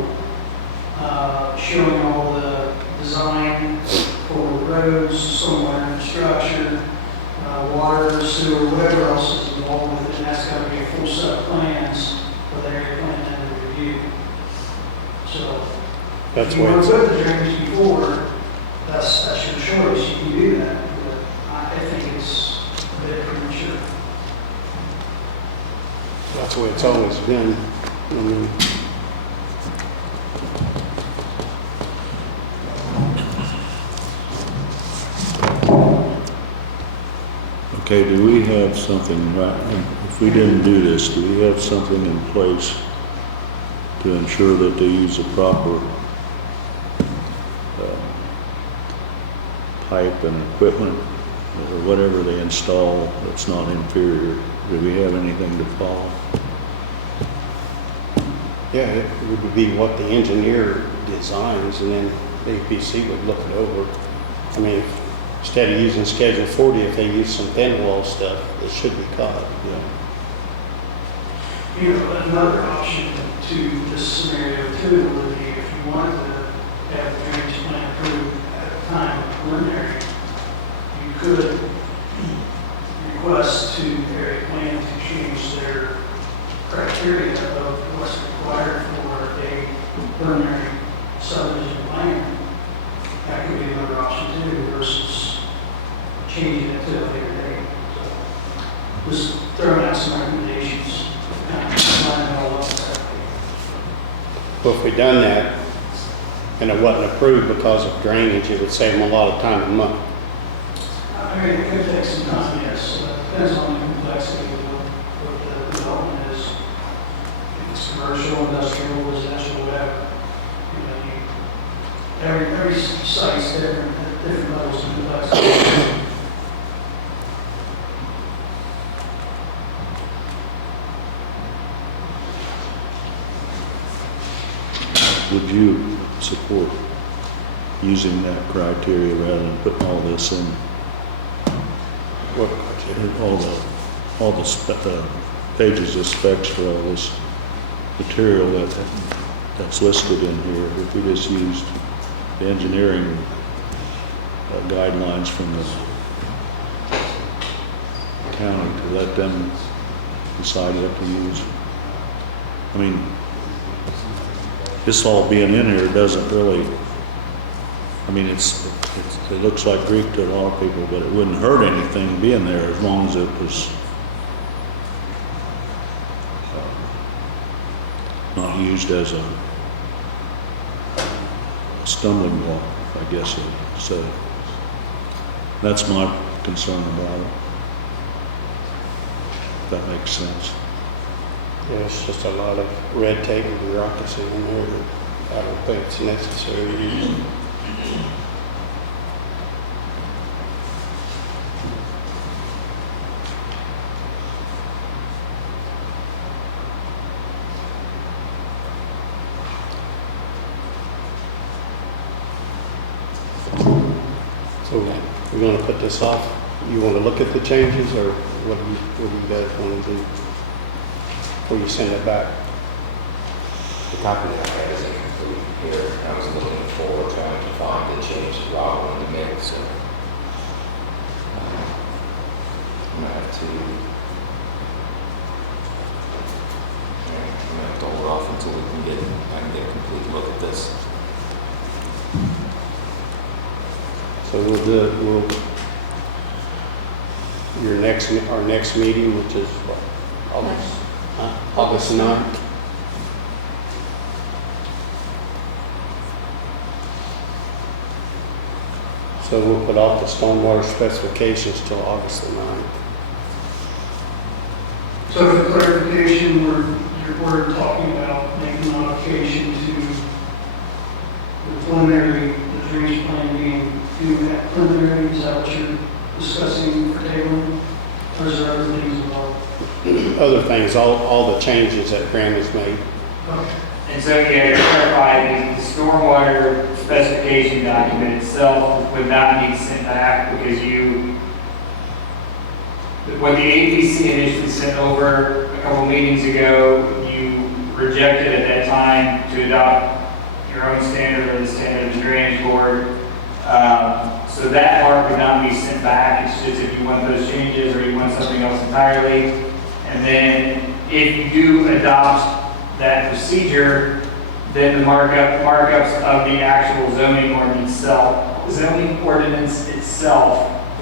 showing all the design for the roads, stormwater infrastructure, water, sewer, whatever else is involved with it, and that's got to be a full set of plans for the area plan and the review. So That's If you want what, to put the drainage before, that's your choice, you can do that, but I think it's a bit premature. that's the way it's always been. I mean, Okay, do we have something, right, if we didn't do this, do we have something in place to ensure that they use the proper pipe and equipment or whatever they install that's not inferior? Do we have anything to follow? yeah, it would be what the engineer designs, and then the APC would look it over. I mean, instead of using Schedule 40, if they use some thin wall stuff, it should be caught. Yeah. You know, another option to this scenario too would be if you wanted to have the drainage plan approved at the time of preliminary, you could request to the area plan to change their criteria of what's required for a preliminary subdivision plan. That could be another option too versus changing it to a later date. So just throwing out some recommendations, kind of lining it all up correctly. Well, if we done that and it wasn't approved because of drainage, it would save them a lot of time and money. I mean, it could take some time, yes. Depends on the complexity of what the development is. If it's commercial, industrial, residential, whatever. You know, every site's different, at different levels of complexity. Would you support using that criteria rather than putting all this in? What criteria? All the pages of specs for all this material that's listed in here, if we just used the engineering guidelines from the county to let them decide what to use. I mean, this all being in here doesn't really, I mean, it looks like Greek to a lot of people, but it wouldn't hurt anything being there as long as it was not used as a stumbling block, I guess. So that's my concern about it. If that makes sense. Yeah, it's just a lot of red tape and bureaucracy in there that I don't think it's necessary to use. So we're going to put this off. You want to look at the changes, or what do you guys want to do before you send it back? The copy that I have isn't complete here. I was looking for trying to find the change that Rob wanted to make, so I'm gonna have to hold off until I can get a complete look at this. So we'll do it, our next meeting, which is what, August 9th. So we'll put off the stormwater specifications till August the 9th. So for clarification, we're talking about making a modification to the preliminary, the drainage plan being due at preliminary. Is that what you're discussing for tabling? Or is there other things involved? Other things, all the changes that Graham has made. Okay. And so, yeah, to clarify, the stormwater specification document itself would not be sent back because what the APC initially sent over a couple meetings ago, you rejected at that time to adopt your own standard or the standard of the drainage board. So that part would not be sent back. It's just if you want those changes or you want something else entirely. And then if you do adopt that procedure, then the markups of the actual zoning ordinance itself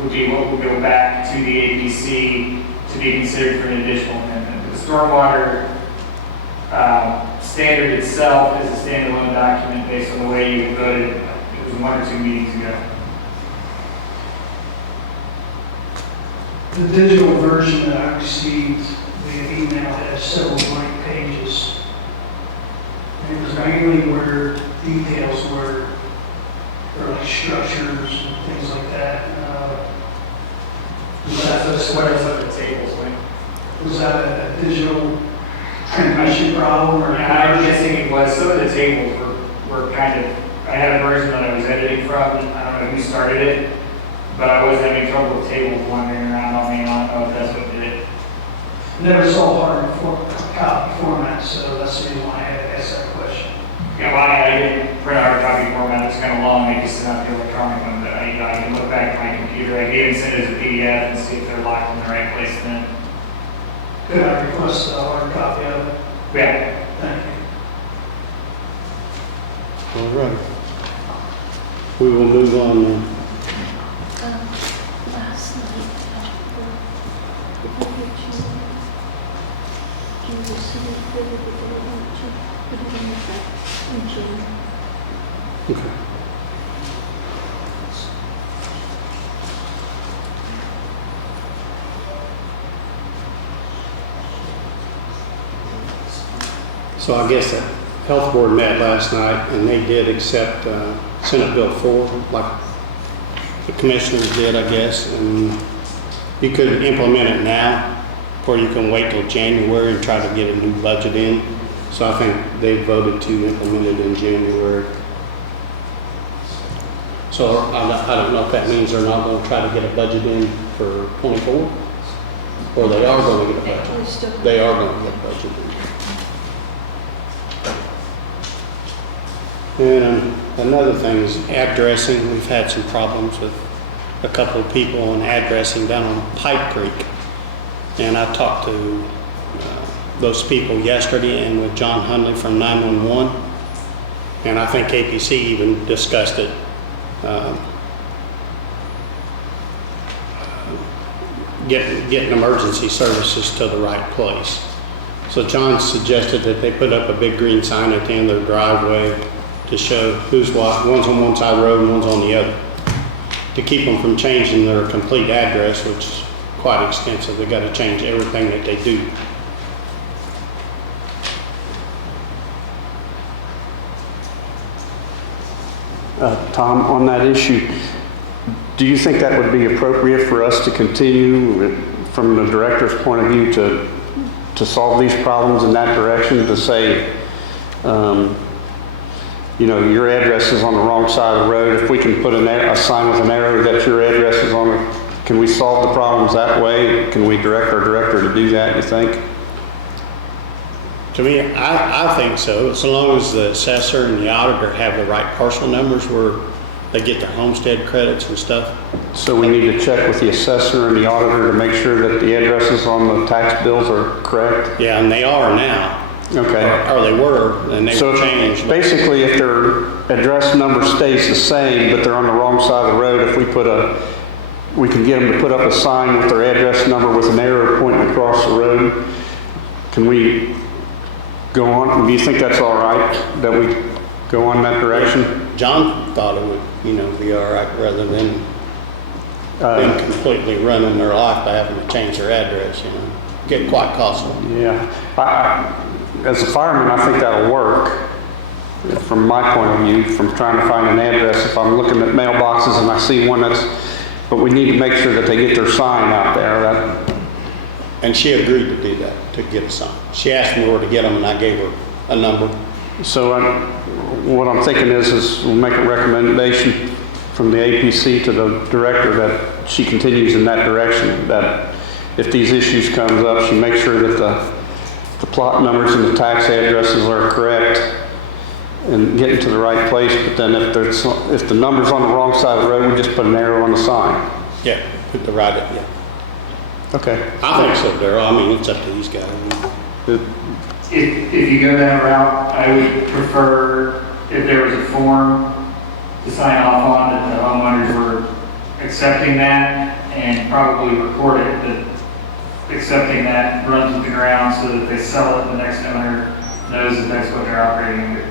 would be what would go back to the APC to be considered for an additional amendment. The stormwater standard itself is a standalone document based on the way you voted. It was 1 or 2 meetings ago. The digital version that I received via email has several blank pages. And it was mainly where details were, or like structures and things like that. Was that What is up the tables, Wayne? Was that a digital transmission problem or? Yeah, I was guessing it was. Some of the tables were kind of, I had a version that I was editing from. I don't know who started it, but I was having trouble with tables wandering around on me. I don't know if that's what did it. Never saw hard copy format, so that's the reason why I had to ask that question. Yeah, well, I didn't print out a copy format. It's kind of long. I just sent out the electronic one, but I can look back at my computer. I can even send it as a PDF and see if they're locked in the right place then. Could I request a hard copy of it? Yeah. Thank you. All right. We will move on now. Last night, before you receive the development to put it in the back in June. Okay. So I guess the health board met last night and they did accept Senate Bill 4, like the commissioners did, I guess. And you could implement it now, or you can wait till January and try to get a new budget in. So I think they voted to implement it in January. So I don't know if that means they're not going to try to get a budget in for 24, or they are going to get a budget. They are going to get a budget in. And another thing is addressing. We've had some problems with a couple of people on addressing down on Pipe Creek. And I talked to those people yesterday and with John Hundley from 911. And I think APC even discussed it. Getting emergency services to the right place. So John suggested that they put up a big green sign at the end of their driveway to show who's what. One's on one side of the road and one's on the other, to keep them from changing their complete address, which is quite extensive. They got to change everything that they do. Tom, on that issue, do you think that would be appropriate for us to continue from the director's point of view to solve these problems in that direction, to say, you know, your address is on the wrong side of the road. If we can put a sign with an arrow that your address is on it, can we solve the problems that way? Can we direct our director to do that, you think? To me, I think so, as long as the assessor and the auditor have the right parcel numbers where they get their homestead credits and stuff. So we need to check with the assessor and the auditor to make sure that the addresses on the tax bills are correct? Yeah, and they are now. Okay. Or they were, and they So were changed. basically, if their address number stays the same, but they're on the wrong side of the road, if we can get them to put up a sign with their address number with an arrow pointing across the road, can we go on? Do you think that's all right, that we go on that direction? John thought it would, be all right rather than them completely running their life by having to change their address, Get quite costly. Yeah. As a fireman, I think that'll work. From my point of view, from trying to find an address, if I'm looking at mailboxes and I see one but we need to make sure that they get their sign out there. And she agreed to do that, to get a sign. She asked me where to get them, and I gave her a number. So what I'm thinking is we'll make a recommendation from the APC to the director that she continues in that direction, that if these issues comes up, she makes sure that the plot numbers and the tax addresses are correct and getting to the right place, but then if the number's on the wrong side of the road, we just put an arrow on the sign. Yeah, put the right, yeah. Okay. I think so, Darryl. I mean, it's up to these guys. if you go that route, I would prefer if there was a form to sign off on that the homeowners were accepting that, and probably record it that accepting that runs with the ground so that they sell it, the next owner knows that that's what they're operating under.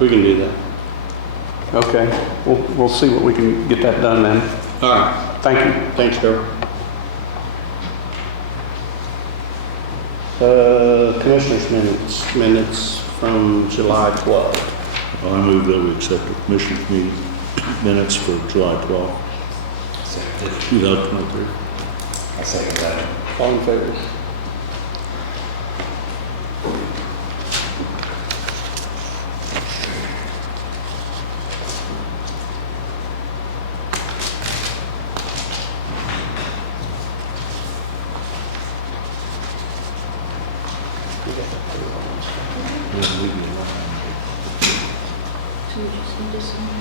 We can do that. Okay, we'll see what we can get that done then. All right. Thank you. Thanks, Trevor. Commissioners' minutes from July 12th. I move that we accept the commissioners' meeting minutes for July 12th, 2023. I second that. All in favor? So you just need to sign it.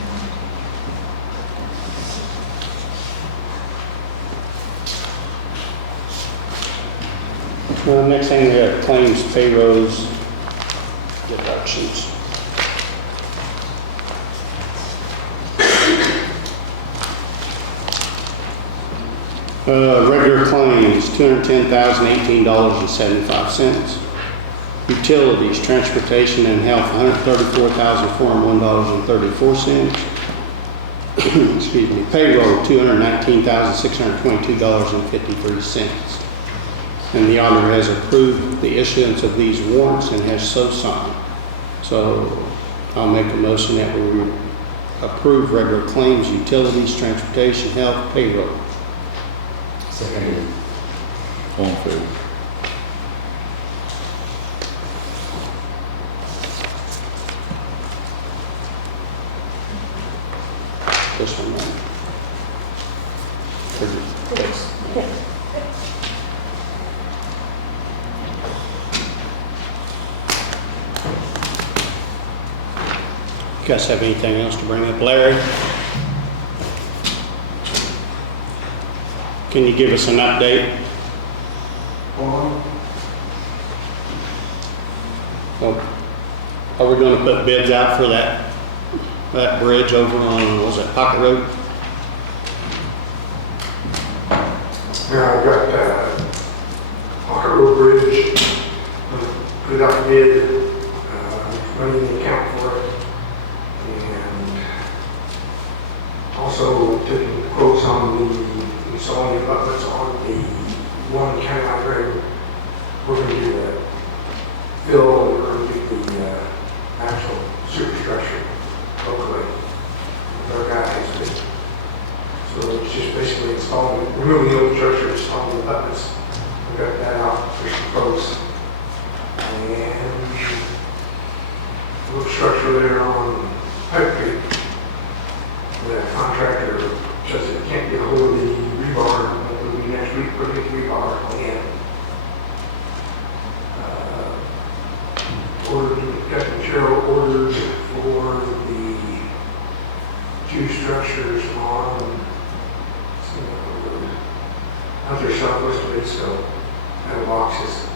Next thing, we have claims, payrolls, deductions. Regular claims, $210,018.75. Utilities, transportation, and health, $134,401.34. Excuse me. Payroll, $219,622.53. And the auditor has approved the issuance of these warrants and has so signed. So I'll make a motion that we approve regular claims, utilities, transportation, health, payroll. Second. All in favor? This one, right? You guys have anything else to bring up, Larry? Can you give us an update? Oh, are we going to put bids out for that bridge over on, was it Pocket Road? Yeah, I've got Pocket Road Bridge, put out a bid, money in the account for it, and also taking quotes on the installing the abutments on the one County Line Road. We're going to do the fill, and we're going to do the actual superstructure locally with our guys. So it's just basically installing, removing the old structure, installing the abutments. We got that out for some quotes. And a little structure there on Pipe Creek. The contractor says it can't get a hold of the rebar, but it'll be next week, put the rebar in. Got the material ordered for the two structures on out there southwest of Mexico, metal boxes. I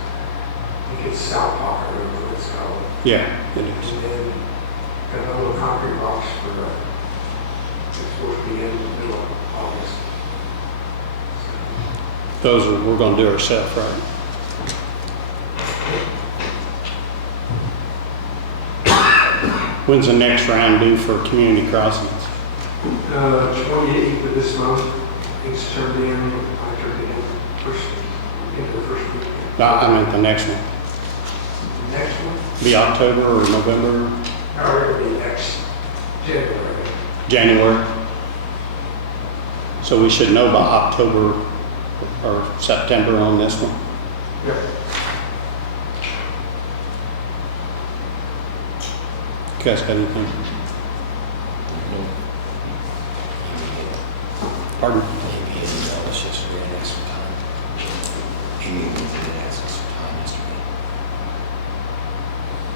think it's South Pocket Road, it's called. Yeah, it is. And then got a little concrete box for it's supposed to be in the middle of August. Those are, we're going to do ourselves, right? When's the next round due for community crossings? 28th of this month, it's turned in, I turned it in into the first week. No, I meant the next one. The next one, Be October or November, or it'll be next January. January. So we should know by October or September on this one. Yep. You guys got anything? Pardon? Maybe emailed us yesterday and asked for time. Amy did ask us for time yesterday.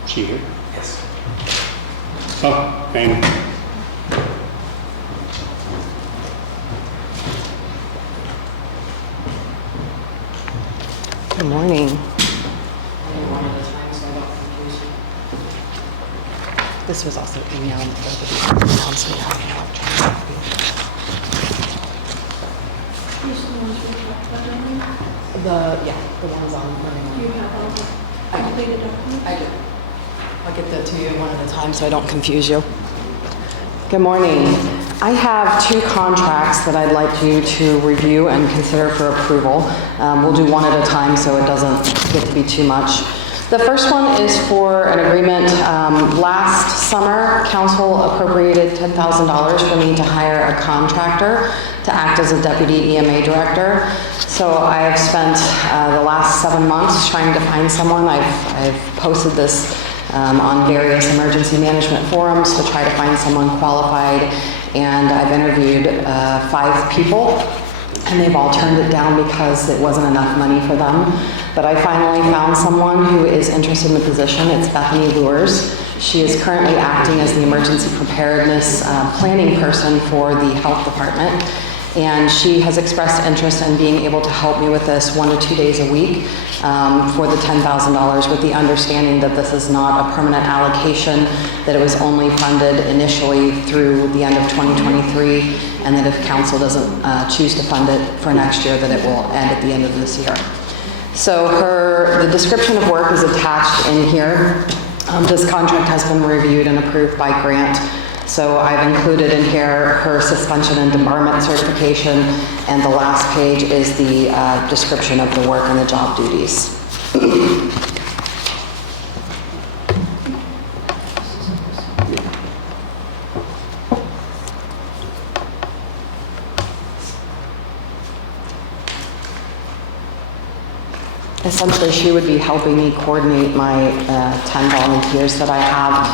She here? Yes. Oh, Amy. Good morning. This was also emailed over the email, so you have an electronic copy. These are the ones we talked about earlier. The ones on Do you have all the completed documents? I do. I'll get that to you one at a time so I don't confuse you. Good morning. I have 2 contracts that I'd like you to review and consider for approval. We'll do one at a time so it doesn't get to be too much. The first one is for an agreement. Last summer, council appropriated $10,000 for me to hire a contractor to act as a deputy EMA director. So I have spent the last 7 months trying to find someone. I've posted this on various emergency management forums to try to find someone qualified, and I've interviewed 5 people, and they've all turned it down because it wasn't enough money for them. But I finally found someone who is interested in the position. It's Bethany Lures. She is currently acting as the emergency preparedness planning person for the health department. And she has expressed interest in being able to help me with this 1 to 2 days a week for the $10,000, with the understanding that this is not a permanent allocation, that it was only funded initially through the end of 2023, and that if council doesn't choose to fund it for next year, that it will end at the end of this year. So the description of work is attached in here. This contract has been reviewed and approved by Grant. So I've included in here her suspension and debarment certification, and the last page is the description of the work and the job duties. Essentially, she would be helping me coordinate my 10 volunteers that I have,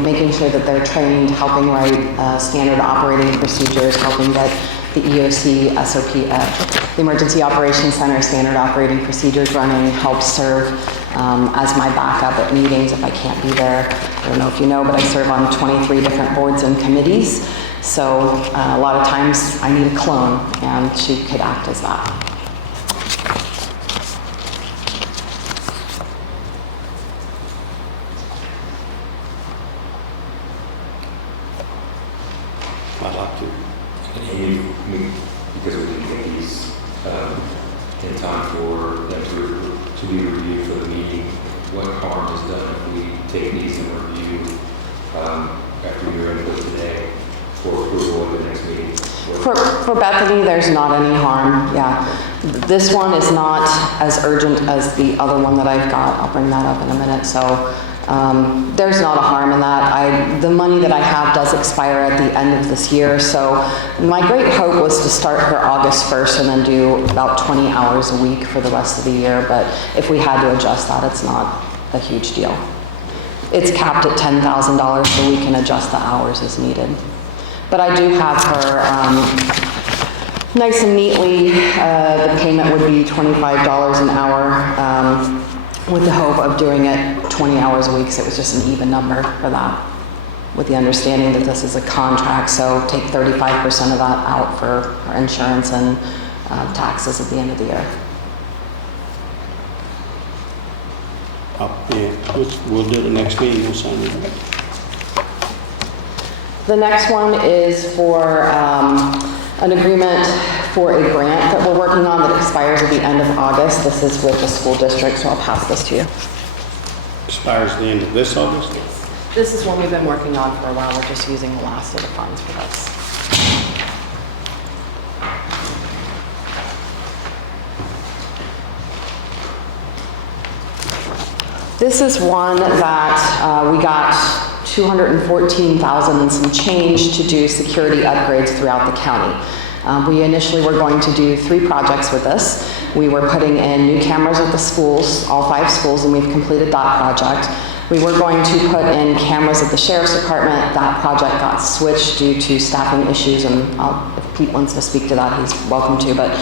making sure that they're trained, helping write standard operating procedures, helping get the EOC, SOP, the Emergency Operations Center standard operating procedures running, help serve as my backup at meetings if I can't be there. I don't know if you know, but I serve on 23 different boards and committees. So a lot of times I need a clone, and she could act as that. I'd like to. Because we didn't get these in time for them to be reviewed for the meeting, what harm is done if we take these and review after your input today for approval at the next meeting? For Bethany, there's not any harm, yeah. This one is not as urgent as the other one that I've got. I'll bring that up in a minute. So there's not a harm in that. The money that I have does expire at the end of this year, so my great hope was to start her August 1st and then do about 20 hours a week for the rest of the year, but if we had to adjust that, it's not a huge deal. It's capped at $10,000, so we can adjust the hours as needed. But I do have her nice and neatly, the payment would be $25 an hour, with the hope of doing it 20 hours a week, so it was just an even number for that, with the understanding that this is a contract, so take 35% of that out for insurance and taxes at the end of the year. Yeah, we'll do the next meeting, we'll sign it. The next one is for an agreement for a grant that we're working on that expires at the end of August. This is with the school district, so I'll pass this to you. Expires the end of this August? This is one we've been working on for a while. We're just using the last of the funds for this. This is one that we got $214,000 and some change to do security upgrades throughout the county. We initially were going to do 3 projects with this. We were putting in new cameras at the schools, all 5 schools, and we've completed that project. We were going to put in cameras at the sheriff's department. That project got switched due to staffing issues, and if Pete wants to speak to that, he's welcome to. But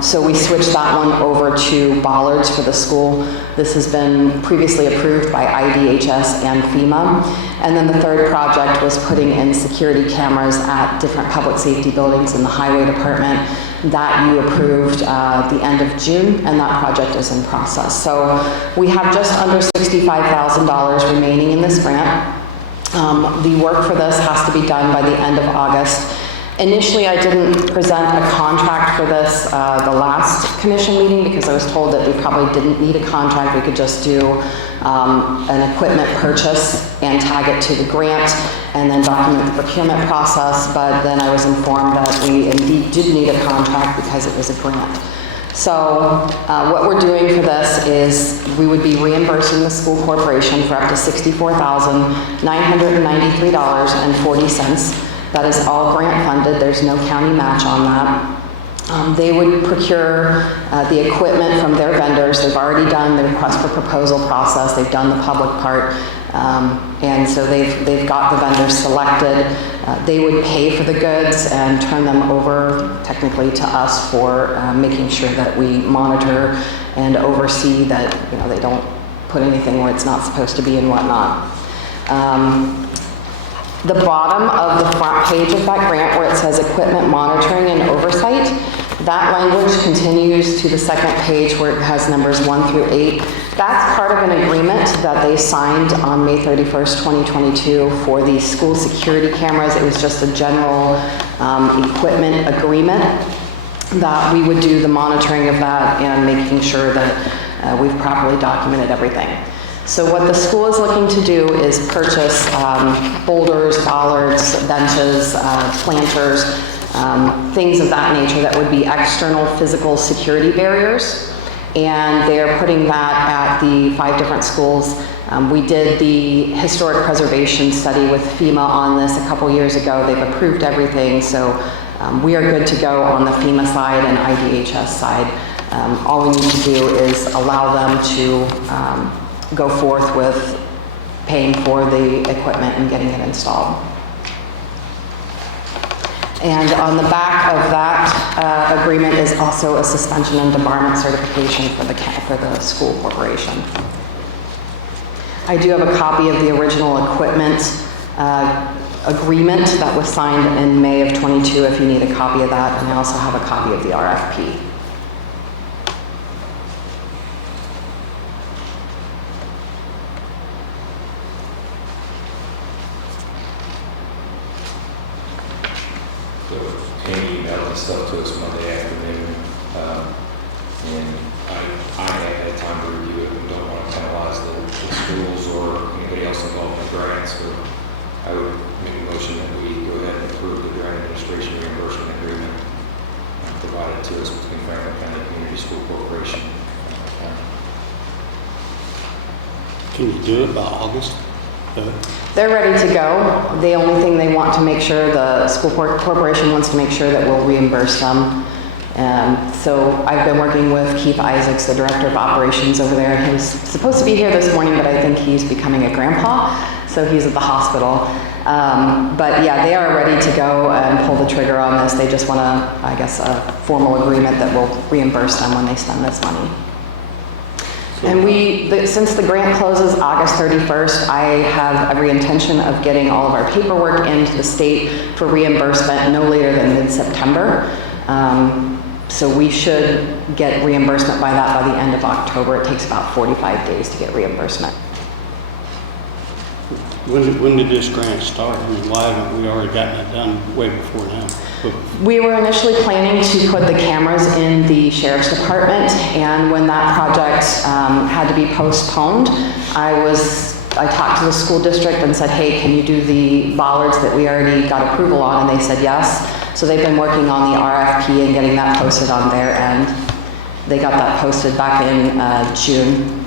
so we switched that one over to bollards for the school. This has been previously approved by IDHS and FEMA. And then the 3rd project was putting in security cameras at different public safety buildings in the highway department. That you approved the end of June, and that project is in process. So we have just under $65,000 remaining in this grant. The work for this has to be done by the end of August. Initially, I didn't present a contract for this the last commission meeting because I was told that we probably didn't need a contract. We could just do an equipment purchase and tag it to the grant and then document the procurement process. But then I was informed that we indeed did need a contract because it was a grant. So what we're doing for this is we would be reimbursing the school corporation for up to $64,993.40. That is all grant funded. There's no county match on that. They would procure the equipment from their vendors. They've already done the request for proposal process. They've done the public part. And so they've got the vendors selected. They would pay for the goods and turn them over technically to us for making sure that we monitor and oversee that, you know, they don't put anything where it's not supposed to be and whatnot. The bottom of the front page of that grant where it says equipment monitoring and oversight, that language continues to the second page where it has numbers 1 through 8. That's part of an agreement that they signed on May 31st, 2022 for the school security cameras. It was just a general equipment agreement that we would do the monitoring of that and making sure that we've properly documented everything. So what the school is looking to do is purchase boulders, bollards, benches, planters, things of that nature that would be external physical security barriers. And they're putting that at the 5 different schools. We did the historic preservation study with FEMA on this a couple years ago. They've approved everything, so we are good to go on the FEMA side and IDHS side. All we need to do is allow them to go forth with paying for the equipment and getting it installed. And on the back of that agreement is also a suspension and debarment certification for the school corporation. I do have a copy of the original equipment agreement that was signed in May of 22 if you need a copy of that, and I also have a copy of the RFP. Amy emailed this stuff to us Monday afternoon, and I haven't had time to review it and don't want to penalize the schools or anybody else involved in the grants, so I would make a motion that we go ahead and approve the grant administration reimbursement agreement provided to us between Franklin County Community School Corporation. Can you do it by August? They're ready to go. The only thing they want to make sure, the school corporation wants to make sure that we'll reimburse them. So I've been working with Keith Isaacs, the director of operations over there. He was supposed to be here this morning, but I think he's becoming a grandpa, so he's at the hospital. But yeah, they are ready to go and pull the trigger on this. They just want I guess, a formal agreement that will reimburse them when they spend this money. And since the grant closes August 31st, I have every intention of getting all of our paperwork into the state for reimbursement no later than mid-September. So we should get reimbursement by the end of October. It takes about 45 days to get reimbursement. When did this grant start? I mean, why haven't we already gotten it done way before now? We were initially planning to put the cameras in the sheriff's department, and when that project had to be postponed, I talked to the school district and said, hey, can you do the bollards that we already got approval on? And they said yes. So they've been working on the RFP and getting that posted on their end. They got that posted back in June.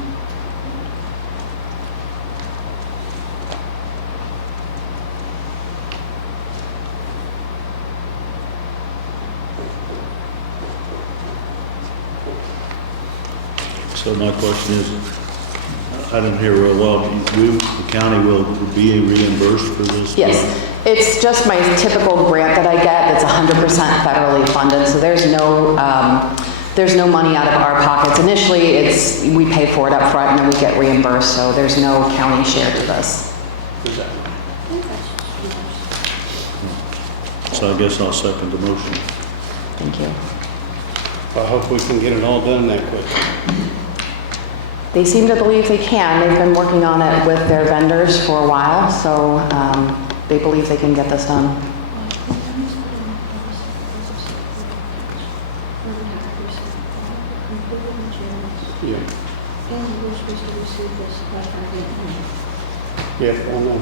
So my question is, I didn't hear real well, the county will be reimbursed for this? Yes, it's just my typical grant that I get that's 100% federally funded, so there's no money out of our pockets. Initially, we pay for it up front and then we get reimbursed, so there's no county share to this. So I guess I'll second the motion. Thank you. I hope we can get it all done that quick. They seem to believe they can. They've been working on it with their vendors for a while, so they believe they can get this done. Yeah. And we're supposed to receive this by Friday night. Yeah, I know.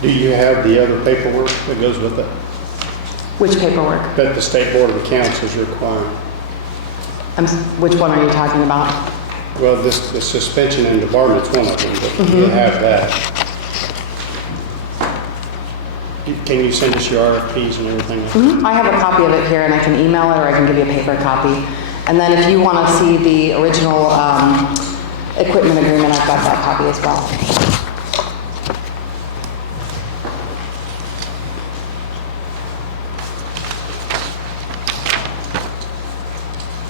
Do you have the other paperwork that goes with it? Which paperwork? That the State Board of Accounts is requiring? Which one are you talking about? Well, the suspension and debarment's one of them, but you have that. Can you send us your RFPs and everything? I have a copy of it here, and I can email it, or I can give you a paper copy. And then if you want to see the original equipment agreement, I've got that copy as well.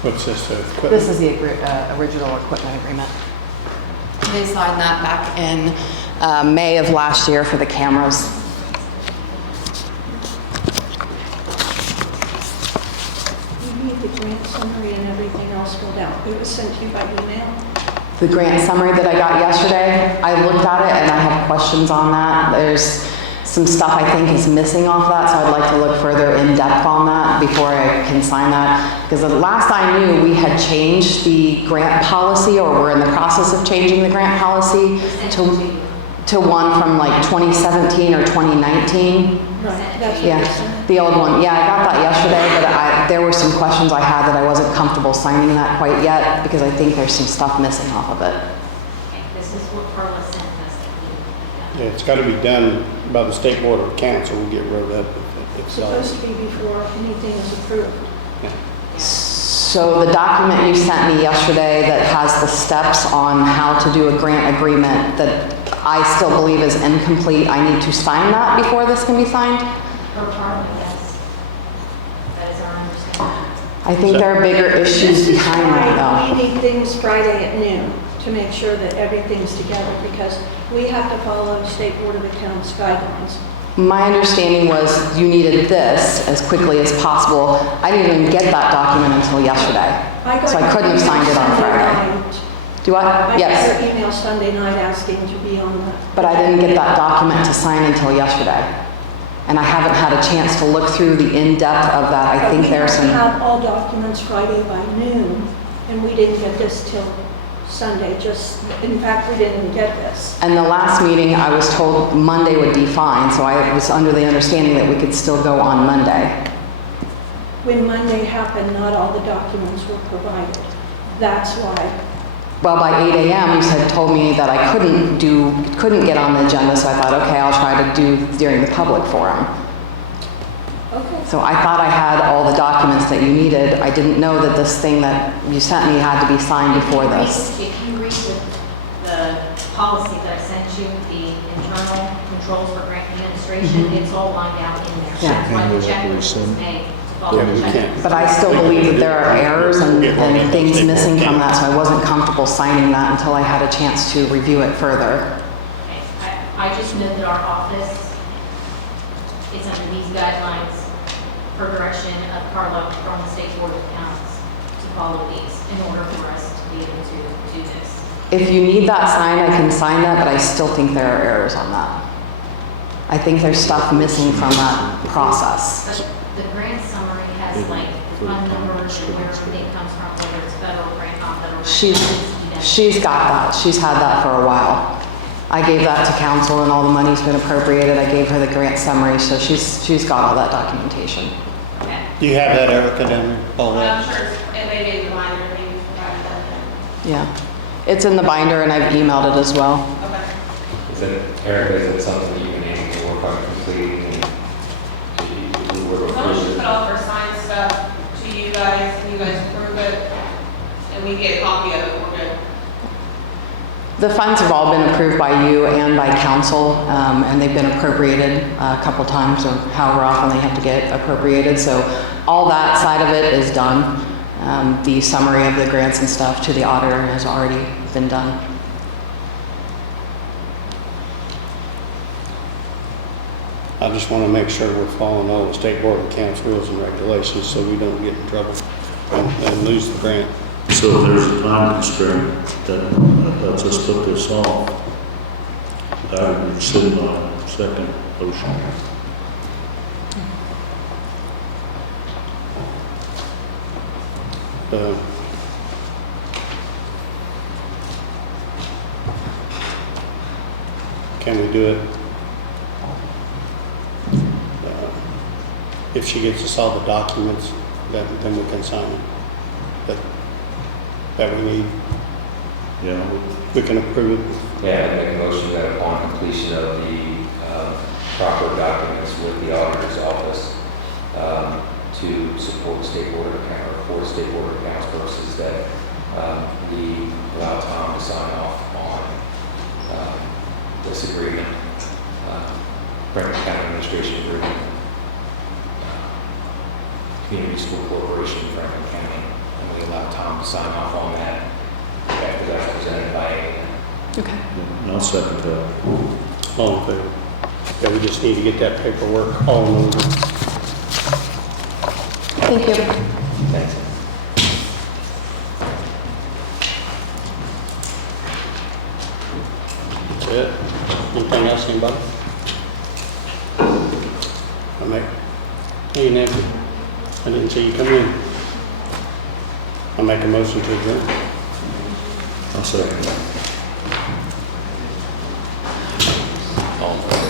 What's this, equipment? This is the original equipment agreement. They signed that back in May of last year for the cameras. You need the grant summary and everything else filled out. It was sent to you by email. The grant summary that I got yesterday, I looked at it and I have questions on that. There's some stuff I think is missing off that, so I'd like to look further in depth on that before I can sign that. Because the last I knew, we had changed the grant policy, or we're in the process of changing the grant policy to one from like 2017 or 2019. Right, that's what Yeah, you sent. the old one. Yeah, I got that yesterday, but there were some questions I had that I wasn't comfortable signing that quite yet, because I think there's some stuff missing off of it. Okay, this is what Carla sent us. Yeah, it's got to be done by the State Board of Accounts, or we'll get rid of that. It's supposed to be before anything is approved. So the document you sent me yesterday that has the steps on how to do a grant agreement that I still believe is incomplete, I need to sign that before this can be signed? Her part, yes. That is our understanding. I think there are bigger issues This is behind why that we need things Friday at noon to make sure that everything's together, because we have to follow State Board of Accounts guidelines. though. My understanding was you needed this as quickly as possible. I didn't even get that document until yesterday. So I couldn't have signed it on Friday. Do I I? got Yes. your email Sunday night asking to be on the. But I didn't get that document to sign until yesterday. And I haven't had a chance to look through the in-depth of that. I think there's We some, have all documents Friday by noon, and we didn't get this till Sunday, in fact, we didn't even get this. and the last meeting, I was told Monday would be fine, so I was under the understanding that we could still go on Monday. When Monday happened, not all the documents were provided. That's why. Well, by 8 a.m., you told me that I couldn't get on the agenda, so I thought, okay, I'll try to do during the public forum. Okay. So I thought I had all the documents that you needed. I didn't know that this thing that you sent me had to be signed before this. If you read the policy that I sent you, the internal controls for grant administration, it's all lined out in there. Yeah. That's why the checklist was made to follow Yeah, the we checklist. can't. But I still believe that there are errors and things missing from that, so I wasn't comfortable signing that until I had a chance to review it further. Okay, I just know that our office is under these guidelines for direction of Carla from the State Board of Accounts to follow these in order for us to be able to do this. If you need that signed, I can sign that, but I still think there are errors on that. I think there's stuff missing from that process. But the grant summary has like the fund numbers and where everything comes from, whether it's federal grant, non-federal grant. She's got that. She's had that for a while. I gave that to council and all the money's been appropriated. I gave her the grant summary, so she's got all that documentation. Okay. Do you have that, Erica, down there? All that? I'm sure, and they gave the minor, they provided that. Yeah. It's in the binder and I've emailed it as well. Okay. Is it, Erica, is it something that you've been able to work on completing and if you were to As long as approve you it? put all of our signed stuff to you guys, and you guys approve it, and we get a copy of it, we're good. The funds have all been approved by you and by council, and they've been appropriated a couple times, or however often they have to get appropriated. So all that side of it is done. The summary of the grants and stuff to the auditor has already been done. I just want to make sure we're following all the State Board of Accounts rules and regulations so we don't get in trouble and lose the grant. So if there's a time constraint that lets us put this off, I would rescind my second motion. Uh, Can we do it? If she gets us all the documents, then we can sign it. That we need, Yeah, we can approve it. Yeah, I make a motion that upon completion of the proper documents with the auditor's office to support state board of account, or for state board of accounts purposes, that we allow Tom to sign off on this agreement, Franklin County Administration Agreement, Community School Corporation, Franklin County, and we allow Tom to sign off on that after that's presented by A. Okay. I'll second that. All in favor? Yeah, we just need to get that paperwork all in order. Thank you. Thanks. That's it. Anything else, anybody? Hey, Nancy, I didn't see you come in. I make a motion to adjourn. I'll second that. All in favor?